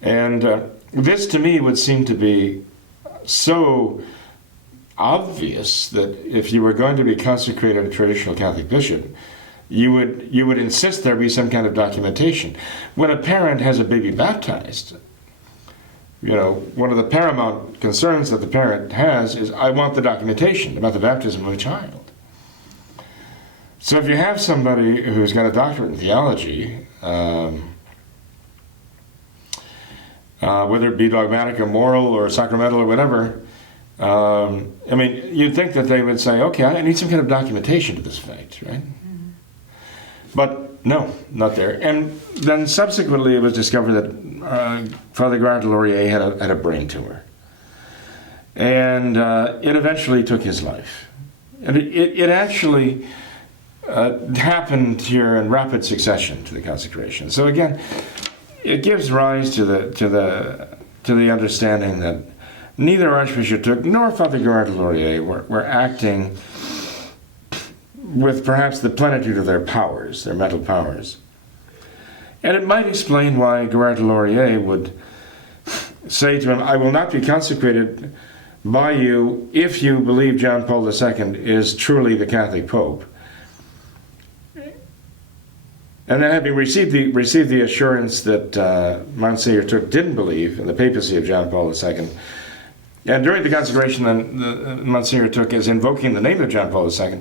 And this to me would seem to be so obvious that if you were going to be consecrated a traditional Catholic bishop, you would insist there be some kind of documentation. When a parent has a baby baptized, one of the paramount concerns that the parent has is, I want the documentation about the baptism of a child. So if you have somebody who's got a doctorate in theology, whether it be dogmatic or moral or sacramental or whatever, you'd think that they would say, okay, I need some kind of documentation to this effect, right? Mm-hmm. But no, not there. And then subsequently it was discovered that Father Gerard Laurier had a brain tumor. And it eventually took his life. And it actually happened here in rapid succession to the consecration. So again, it gives rise to the understanding that neither Archbishop Thuc nor Father Gerard Laurier were acting with perhaps the plenitude of their powers, their mental powers. And it might explain why Gerard Laurier would say to him, I will not be consecrated by you if you believe John Paul II is truly the Catholic Pope. And then having received the assurance that Monsignor Thuc didn't believe in the papacy of John Paul II, and during the consecration, Monsignor Thuc is invoking the name of John Paul II,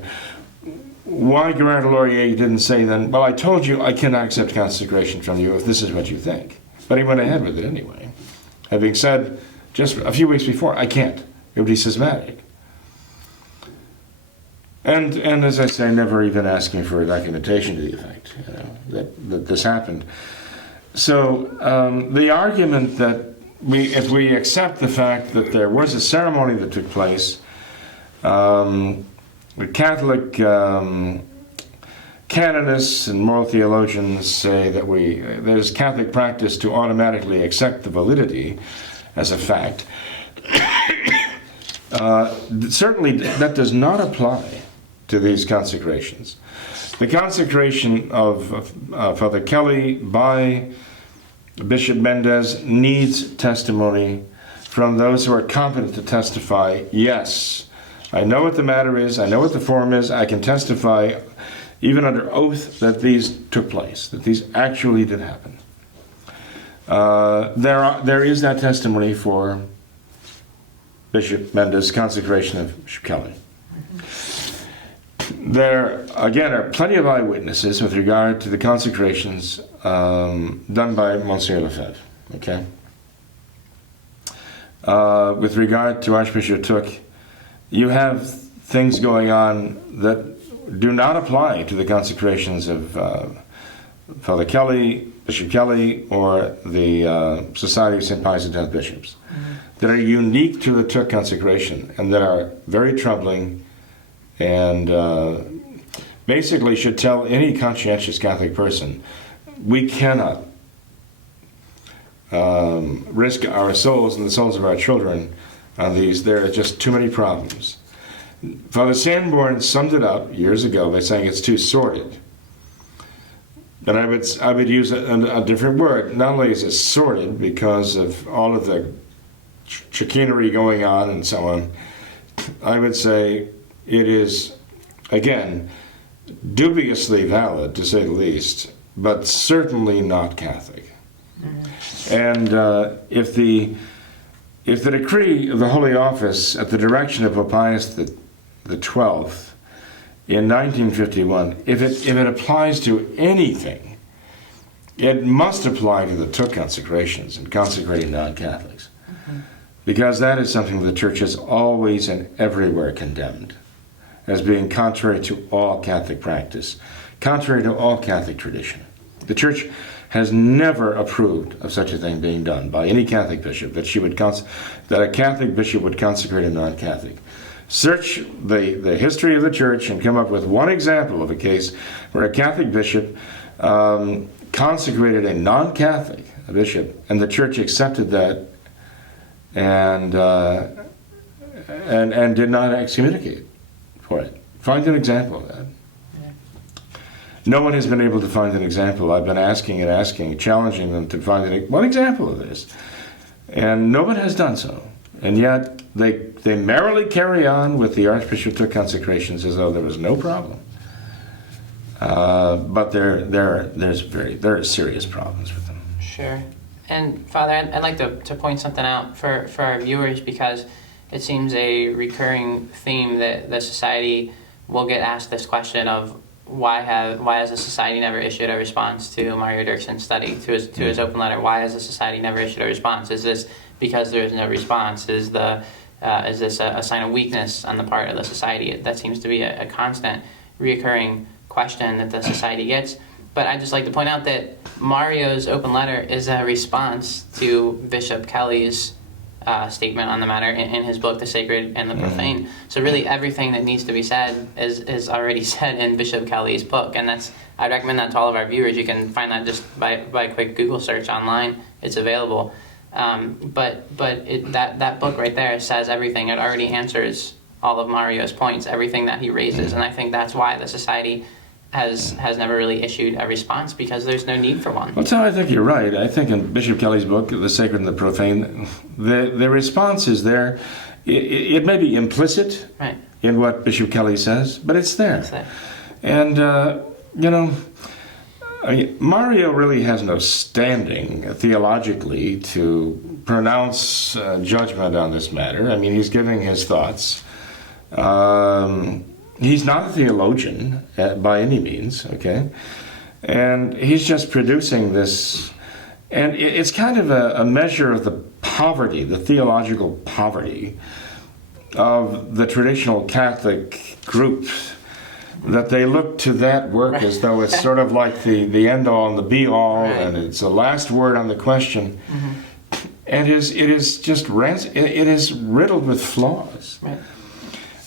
why Gerard Laurier didn't say then, well, I told you I cannot accept consecration from you if this is what you think. But he went ahead with it anyway, having said just a few weeks before, I can't. It would be schismatic. And as I say, never even asking for a documentation to the effect that this happened. So the argument that if we accept the fact that there was a ceremony that took place, the Catholic canonists and moral theologians say that there's Catholic practice to automatically accept the validity as a fact. Certainly that does not apply to these consecrations. The consecration of Father Kelly by Bishop Mendez needs testimony from those who are competent to testify, yes, I know what the matter is, I know what the form is, I can testify even under oath that these took place, that these actually did happen. There is that testimony for Bishop Mendez's consecration of Bishop Kelly. There, again, are plenty of eyewitnesses with regard to the consecrations done by Monsignor Lefebvre, okay? With regard to Archbishop Thuc, you have things going on that do not apply to the consecrations of Father Kelly, Bishop Kelly, or the Society of St. Pius X Bishops, that are unique to the Thuc consecration and that are very troubling and basically should tell any conscientious Catholic person, we cannot risk our souls and the souls of our children on these. There are just too many problems. Father Sanborn summed it up years ago by saying it's too sordid. And I would use a different word. Not only is it sordid because of all of the chicanery going on and so on, I would say it is, again, dubiously valid, to say the least, but certainly not Catholic. And if the decree of the Holy Office at the direction of Pope Pius the 12th in 1951, if it applies to anything, it must apply to the Thuc consecrations and consecrating non-Catholics, because that is something the Church has always and everywhere condemned as being contrary to all Catholic practice, contrary to all Catholic tradition. The Church has never approved of such a thing being done by any Catholic bishop, that a Catholic bishop would consecrate a non-Catholic. Search the history of the Church and come up with one example of a case where a Catholic bishop consecrated a non-Catholic bishop, and the Church accepted that and did not excommunicate for it. Find an example of that. No one has been able to find an example. I've been asking, challenging them to find one example of this. And no one has done so. And yet, they merrily carry on with the Archbishop Thuc Consecrations as though there was no problem. But there are serious problems with them. Sure. And Father, I'd like to point something out for our viewers, because it seems a recurring theme that the society will get asked this question of why has the society never issued a response to Mario Dirksen's study, to his open letter? Why has the society never issued a response? Is this because there is no response? Is this a sign of weakness on the part of the society? That seems to be a constant reoccurring question that the society gets. But I'd just like to point out that Mario's open letter is a response to Bishop Kelly's statement on the matter in his book, The Sacred and the Profane. So really everything that needs to be said is already said in Bishop Kelly's book, and I'd recommend that to all of our viewers. You can find that just by a quick Google search online. It's available. But that book right there says everything. It already answers all of Mario's points, everything that he raises, and I think that's why the society has never really issued a response, because there's no need for one. Well, so I think you're right. I think in Bishop Kelly's book, The Sacred and the Profane, the response is there. It may be implicit in what Bishop Kelly says, but it's there. And, Mario really has no standing theologically to pronounce judgment on this matter. I mean, he's giving his thoughts. He's not a theologian by any means, okay? And he's just producing this, and it's kind of a measure of the poverty, the theological poverty of the traditional Catholic groups, that they look to that work as though it's sort of like the end-all and the be-all, and it's the last word on the question. And it is riddled with flaws.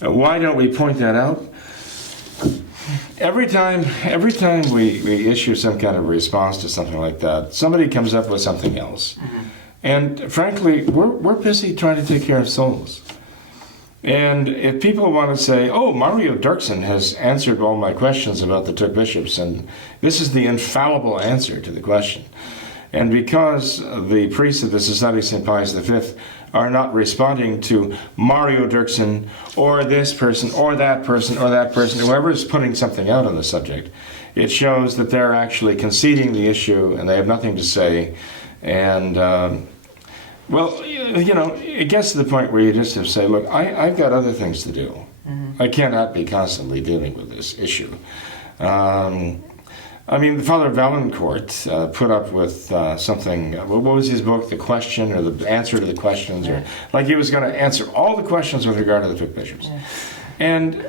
Why don't we point that out? Every time we issue some kind of response to something like that, somebody comes up with something else. And frankly, we're busy trying to take care of souls. And if people want to say, oh, Mario Dirksen has answered all my questions about the Thuc bishops, and this is the infallible answer to the question. And because the priests of the Society of St. Pius V are not responding to Mario Dirksen or this person or that person or that person, whoever is putting something out on the subject, it shows that they're actually conceding the issue and they have nothing to say. And, it gets to the point where you just have to say, look, I've got other things to do. I cannot be constantly dealing with this issue. Father Valancourt put up with something, what was his book, The Question, or the answer to the questions, or like he was going to answer all the questions with regard to the Thuc bishops. And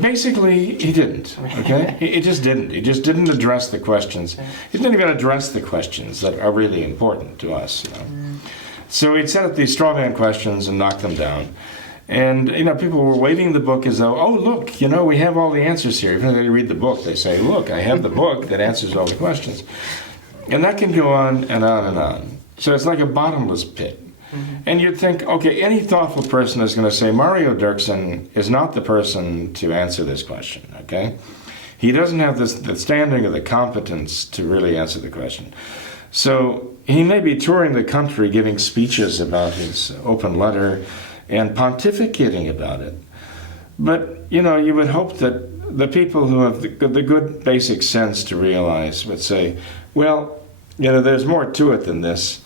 basically, he didn't, okay? He just didn't. He just didn't address the questions. He didn't even address the questions that are really important to us. So he'd set up these straw man questions and knock them down. And, people were waving the book as though, oh, look, we have all the answers here. Even though they read the book, they say, look, I have the book that answers all the questions. And that can go on and on and on. So it's like a bottomless pit. And you'd think, okay, any thoughtful person is going to say, Mario Dirksen is not the person to answer this question, okay? He doesn't have the standing or the competence to really answer the question. So he may be touring the country giving speeches about his open letter and pontificating about it. But, you would hope that the people who have the good basic sense to realize would say, well, there's more to it than this.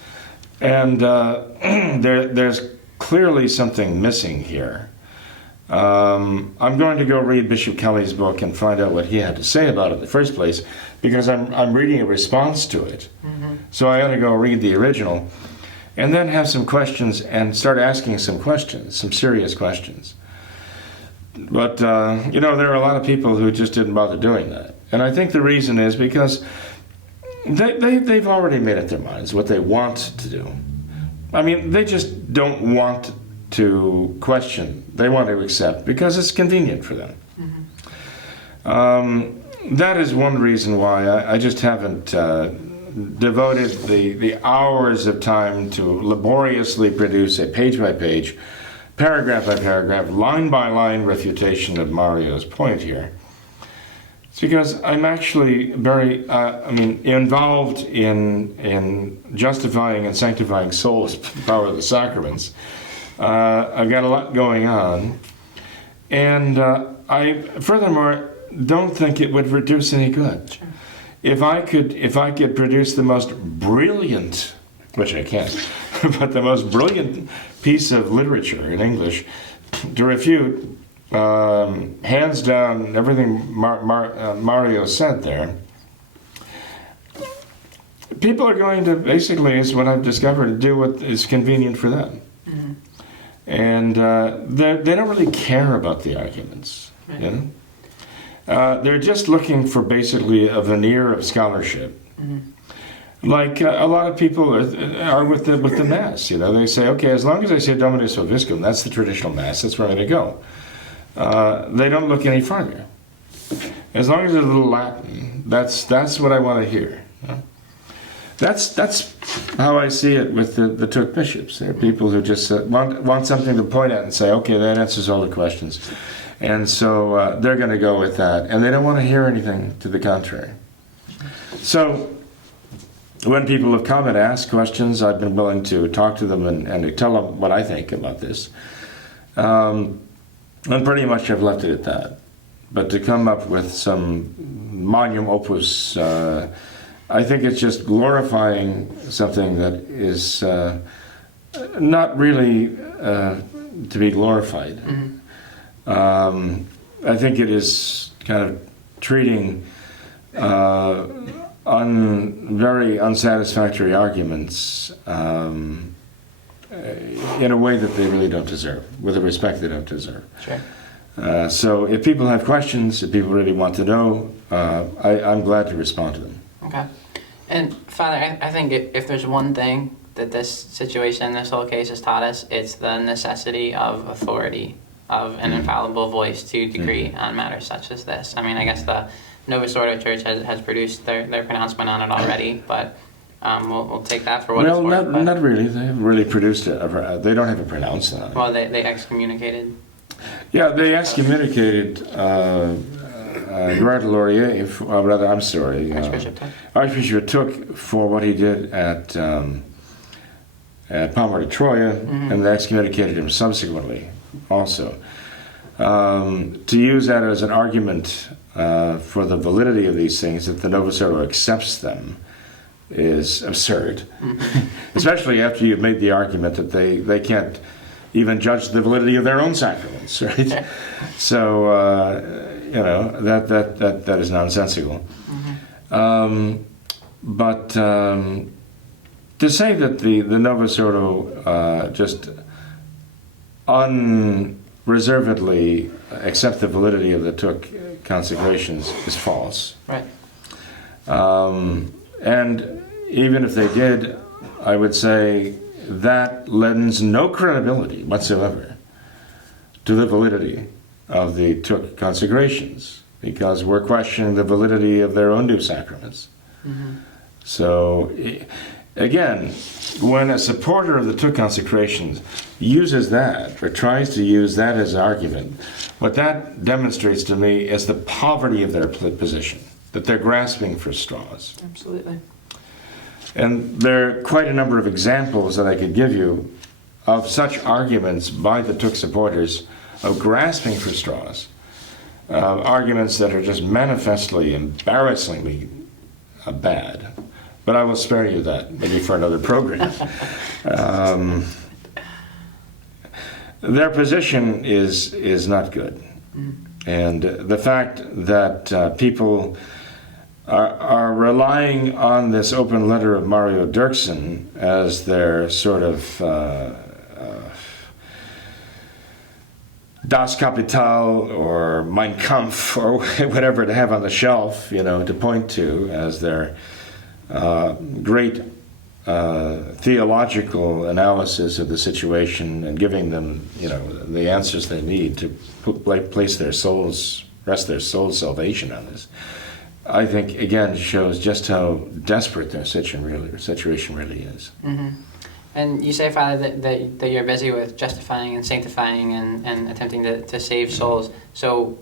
And there's clearly something missing here. I'm going to go read Bishop Kelly's book and find out what he had to say about it in the first place, because I'm reading a response to it. So I ought to go read the original. And then have some questions and start asking some questions, some serious questions. But, there are a lot of people who just didn't bother doing that. And I think the reason is because they've already made up their minds what they want to do. I mean, they just don't want to question. They want to accept because it's convenient for them. That is one reason why I just haven't devoted the hours of time to laboriously produce a page-by-page, paragraph-by-paragraph, line-by-line refutation of Mario's point here. It's because I'm actually very, involved in justifying and sanctifying souls by the power of the sacraments. I've got a lot going on. And I, furthermore, don't think it would reduce any good. Sure. If I could produce the most brilliant, which I can't, but the most brilliant piece of literature in English to refute, hands down, everything Mario said there, people are going to basically, is what I've discovered, do what is convenient for them. Mm-hmm. And they don't really care about the arguments. Right. You know? They're just looking for basically a veneer of scholarship. Mm-hmm. Like a lot of people are with the Mass. You know, they say, okay, as long as I say Dominus Vobiscum, that's the traditional Mass, that's where I'm going to go. They don't look any farther. As long as there's a little Latin, that's what I want to hear. You know? That's how I see it with the Thuc bishops. They're people who just want something to point at and say, okay, that answers all the questions. And so they're going to go with that. And they don't want to hear anything to the contrary. So when people have come and asked questions, I've been willing to talk to them and to tell them what I think about this. And pretty much I've left it at that. But to come up with some magnum opus, I think it's just glorifying something that is not really to be glorified. Mm-hmm. I think it is kind of treating very unsatisfactory arguments in a way that they really don't deserve, with a respect they don't deserve. Sure. So if people have questions, if people really want to know, I'm glad to respond to them. Okay. And Father, I think if there's one thing that this situation, this whole case has taught us, it's the necessity of authority, of an infallible voice to decree on matters such as this. I mean, I guess the Novus Ordo Church has produced their pronouncement on it already, but we'll take that for what it's worth. Well, not really. They haven't really produced it. They don't have a pronouncement on it. Well, they excommunicated. Yeah, they excommunicated Gerard Laurier, Archbishop Thuc for what he did at Palmer de Troya, and they excommunicated him subsequently also. To use that as an argument for the validity of these things, that the Novus Ordo accepts them, is absurd. Especially after you've made the argument that they can't even judge the validity of their own sacraments, right? So, that is nonsensical. But to say that the Novus Ordo just unreservedly accept the validity of the Thuc Consecrations is false. Right. And even if they did, I would say that lends no credibility whatsoever to the validity of the Thuc Consecrations, because we're questioning the validity of their own new sacraments. So, again, when a supporter of the Thuc Consecrations uses that, or tries to use that as an argument, what that demonstrates to me is the poverty of their position, that they're grasping for straws. Absolutely. And there are quite a number of examples that I could give you of such arguments by the Thuc supporters of grasping for straws, arguments that are just manifestly, embarrassingly bad. But I will spare you that, maybe for another program. Their position is not good. And the fact that people are relying on this open letter of Mario Dirksen as their sort of Das Kapital or Mein Kampf or whatever to have on the shelf, to point to as their great theological analysis of the situation and giving them, the answers they need to rest their soul's salvation on this. I think, again, shows just how desperate their situation really is. Mm-hmm. And you say, Father, that you're busy with justifying and sanctifying and attempting to save souls. So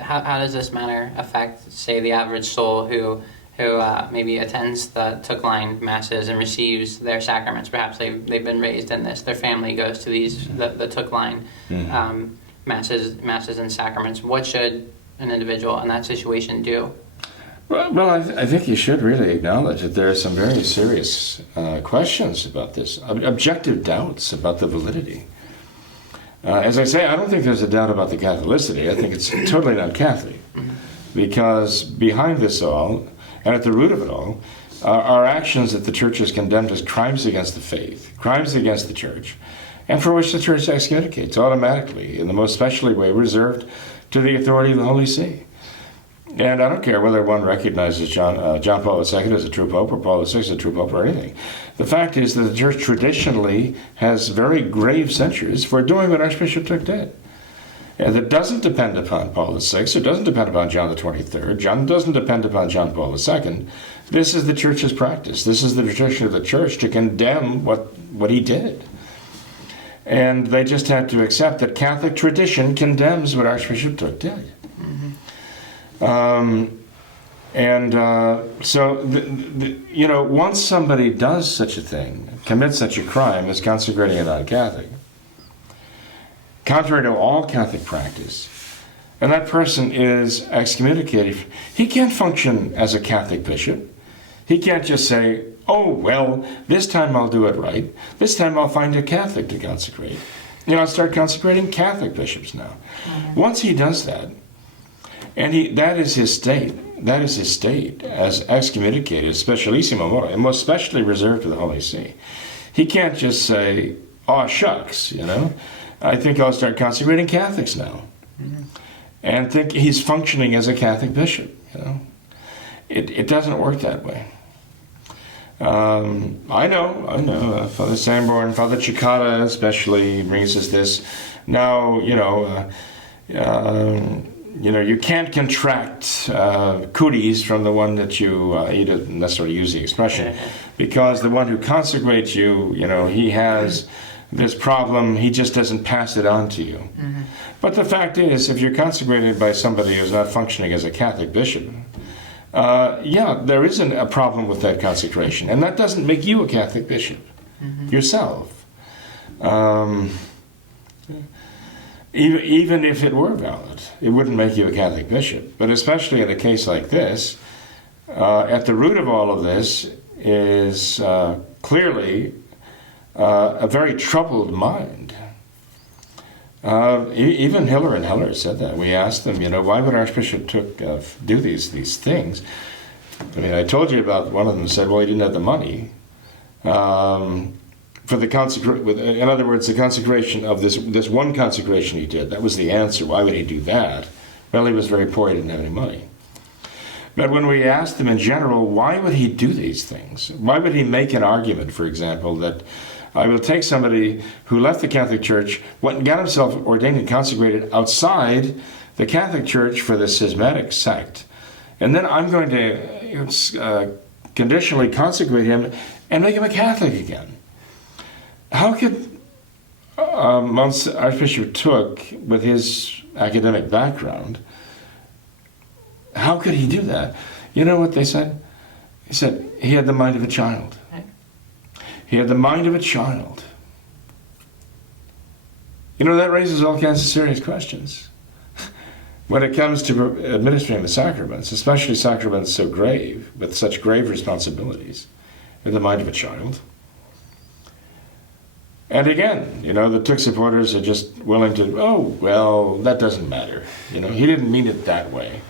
how does this matter affect, say, the average soul who who maybe attends the Thuc line masses and receives their sacraments. Perhaps they've been raised in this. Their family goes to the Thuc line masses and sacraments. What should an individual in that situation do? Well, I think you should really acknowledge that there are some very serious questions about this, objective doubts about the validity. As I say, I don't think there's a doubt about the Catholicity. I think it's totally not Catholic, because behind this all, and at the root of it all, are actions that the Church has condemned as crimes against the faith, crimes against the Church, and for which the Church excommunicates automatically, in the most specially way reserved to the authority of the Holy See. And I don't care whether one recognizes John Paul II as a true pope or Paul VI as a true pope or anything. The fact is that the Church traditionally has very grave censures for doing what Archbishop Thuc did. And that doesn't depend upon Paul VI, it doesn't depend upon John the 23rd, John doesn't depend upon John Paul II. This is the Church's practice. This is the tradition of the Church to condemn what he did. And they just have to accept that Catholic tradition condemns what Archbishop Thuc did. So, once somebody does such a thing, commits such a crime as consecrating a non-Catholic, contrary to all Catholic practice, and that person is excommunicated, he can't function as a Catholic bishop. He can't just say, oh, well, this time I'll do it right. This time I'll find a Catholic to consecrate. I'll start consecrating Catholic bishops now. Once he does that, and that is his state as excommunicated, specialissimo modo, and most specially reserved to the Holy See. He can't just say, oh, shucks, I think I'll start consecrating Catholics now. And think he's functioning as a Catholic bishop, It doesn't work that way. I know, Father Sanborn, Father Cicada especially brings us this. Now, you can't contract cooties from the one that you don't necessarily use the expression, because the one who consecrates you, he has this problem, he just doesn't pass it on to you. But the fact is, if you're consecrated by somebody who's not functioning as a Catholic bishop, there isn't a problem with that consecration, and that doesn't make you a Catholic bishop yourself. Even if it were valid, it wouldn't make you a Catholic bishop. But especially in a case like this, at the root of all of this is clearly a very troubled mind. Even Hiller and Heller said that. We asked them, why would Archbishop Thuc do these things? I told you about one of them said, well, he didn't have the money. For the in other words, the consecration of this one consecration he did, that was the answer. Why would he do that? Well, he was very poor, he didn't have any money. But when we asked him in general, why would he do these things? Why would he make an argument, for example, that I will take somebody who left the Catholic Church, went and got himself ordained and consecrated outside the Catholic Church for the schismatic sect, and then I'm going to conditionally consecrate him and make him a Catholic again? How could Archbishop Thuc, with his academic background, how could he do that? You know what they said? He said he had the mind of a child. He had the mind of a child. That raises all kinds of serious questions. When it comes to administering the sacraments, especially sacraments so grave, with such grave responsibilities, in the mind of a child. And again, the Thuc supporters are just willing to, oh, well, that doesn't matter. He didn't mean it that way.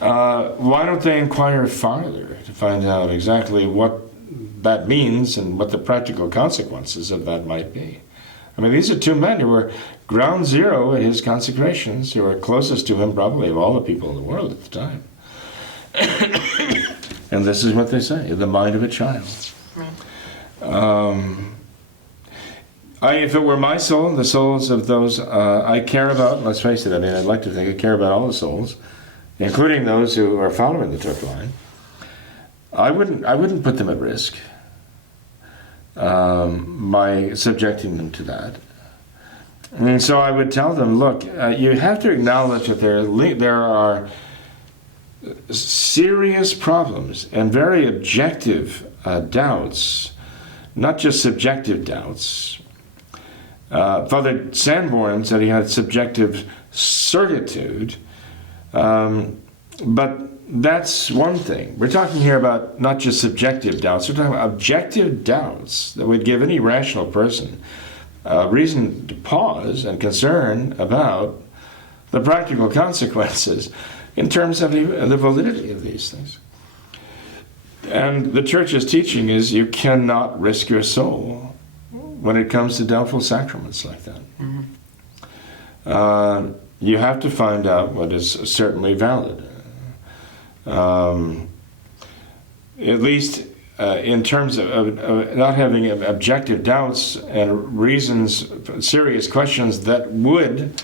Why don't they inquire farther to find out exactly what that means and what the practical consequences of that might be? These are two men who were ground zero at his consecrations, who were closest to him probably of all the people in the world at the time. And this is what they say, the mind of a child. If it were my soul and the souls of those I care about, let's face it, I'd like to think I care about all the souls, including those who are following the Thuc line, I wouldn't put them at risk by subjecting them to that. And so I would tell them, look, you have to acknowledge that there are serious problems and very objective doubts, not just subjective doubts. Father Sanborn said he had subjective certitude, but that's one thing. We're talking here about not just subjective doubts, we're talking about objective doubts that would give any rational person reason to pause and concern about the practical consequences in terms of the validity of these things. And the Church's teaching is you cannot risk your soul when it comes to doubtful sacraments like that. Mm-hmm. You have to find out what is certainly valid. At least in terms of not having objective doubts and reasons, serious questions that would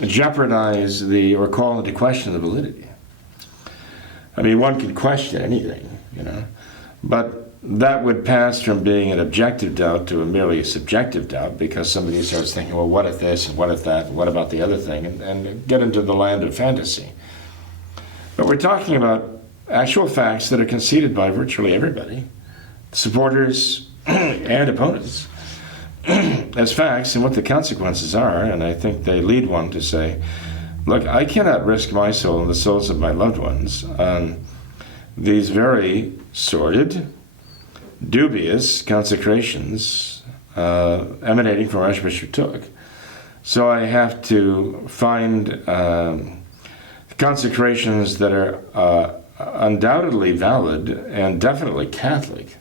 jeopardize or call into question the validity. I mean, one can question anything, but that would pass from being an objective doubt to merely a subjective doubt, because somebody starts thinking, well, what if this, and what if that, and what about the other thing, and get into the land of fantasy. But we're talking about actual facts that are conceded by virtually everybody, supporters and opponents, as facts and what the consequences are. And I think they lead one to say, look, I cannot risk my soul and the souls of my loved ones on these very sordid, dubious consecrations emanating from Archbishop Thuc. So I have to find consecrations that are undoubtedly valid and definitely Catholic,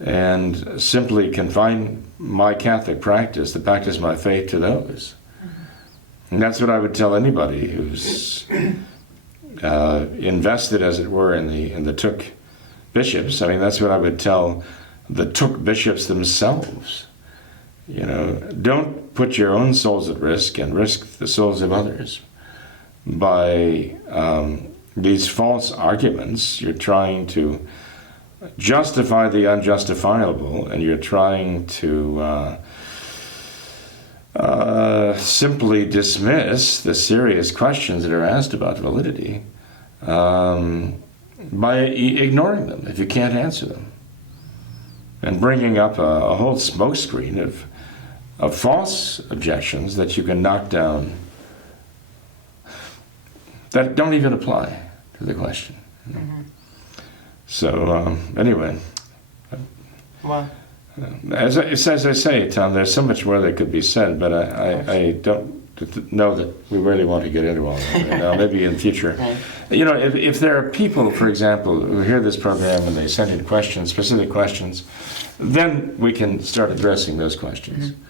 and simply confine my Catholic practice, the practice of my faith, to those. And that's what I would tell anybody who's invested, as it were, in the Thuc bishops. I mean, that's what I would tell the Thuc bishops themselves. Don't put your own souls at risk and risk the souls of others by these false arguments. You're trying to justify the unjustifiable, and you're trying to simply dismiss the serious questions that are asked about validity by ignoring them if you can't answer them, and bringing up a whole smokescreen of false objections that you can knock down that don't even apply to the question. Mm-hmm. So anyway, Well, as I say, Tom, there's so much more that could be said, but I don't know that we really want to get into all that right now. Maybe in future. Right. If there are people, for example, who hear this program and they send in questions, specific questions, then we can start addressing those questions. Mm-hmm.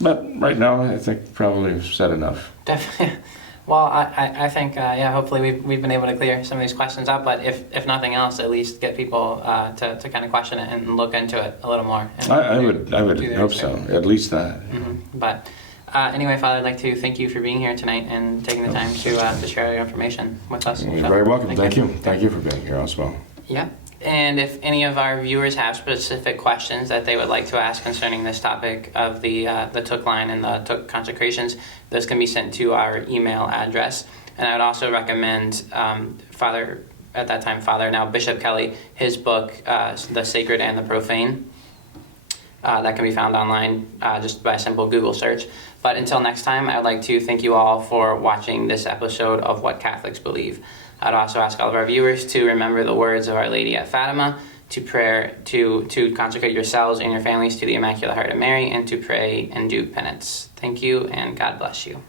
But right now, I think probably we've said enough. Definitely. Well, I think, hopefully we've been able to clear some of these questions up, but if nothing else, at least get people to kind of question it and look into it a little more. I would hope so, at least that. Mm-hmm. But anyway, Father, I'd like to thank you for being here tonight and taking the time to share your information with us. You're very welcome. Thank you. Thank you for being here as well. Yeah. And if any of our viewers have specific questions that they would like to ask concerning this topic of the Thuc line and the Thuc consecrations, those can be sent to our email address. And I would also recommend Father, now Bishop Kelly, his book, The Sacred and the Profane. That can be found online just by a simple Google search. But until next time, I'd like to thank you all for watching this episode of What Catholics Believe. I'd also ask all of our viewers to remember the words of Our Lady at Fatima, to consecrate yourselves and your families to the Immaculate Heart of Mary, and to pray and do penance. Thank you, and God bless you.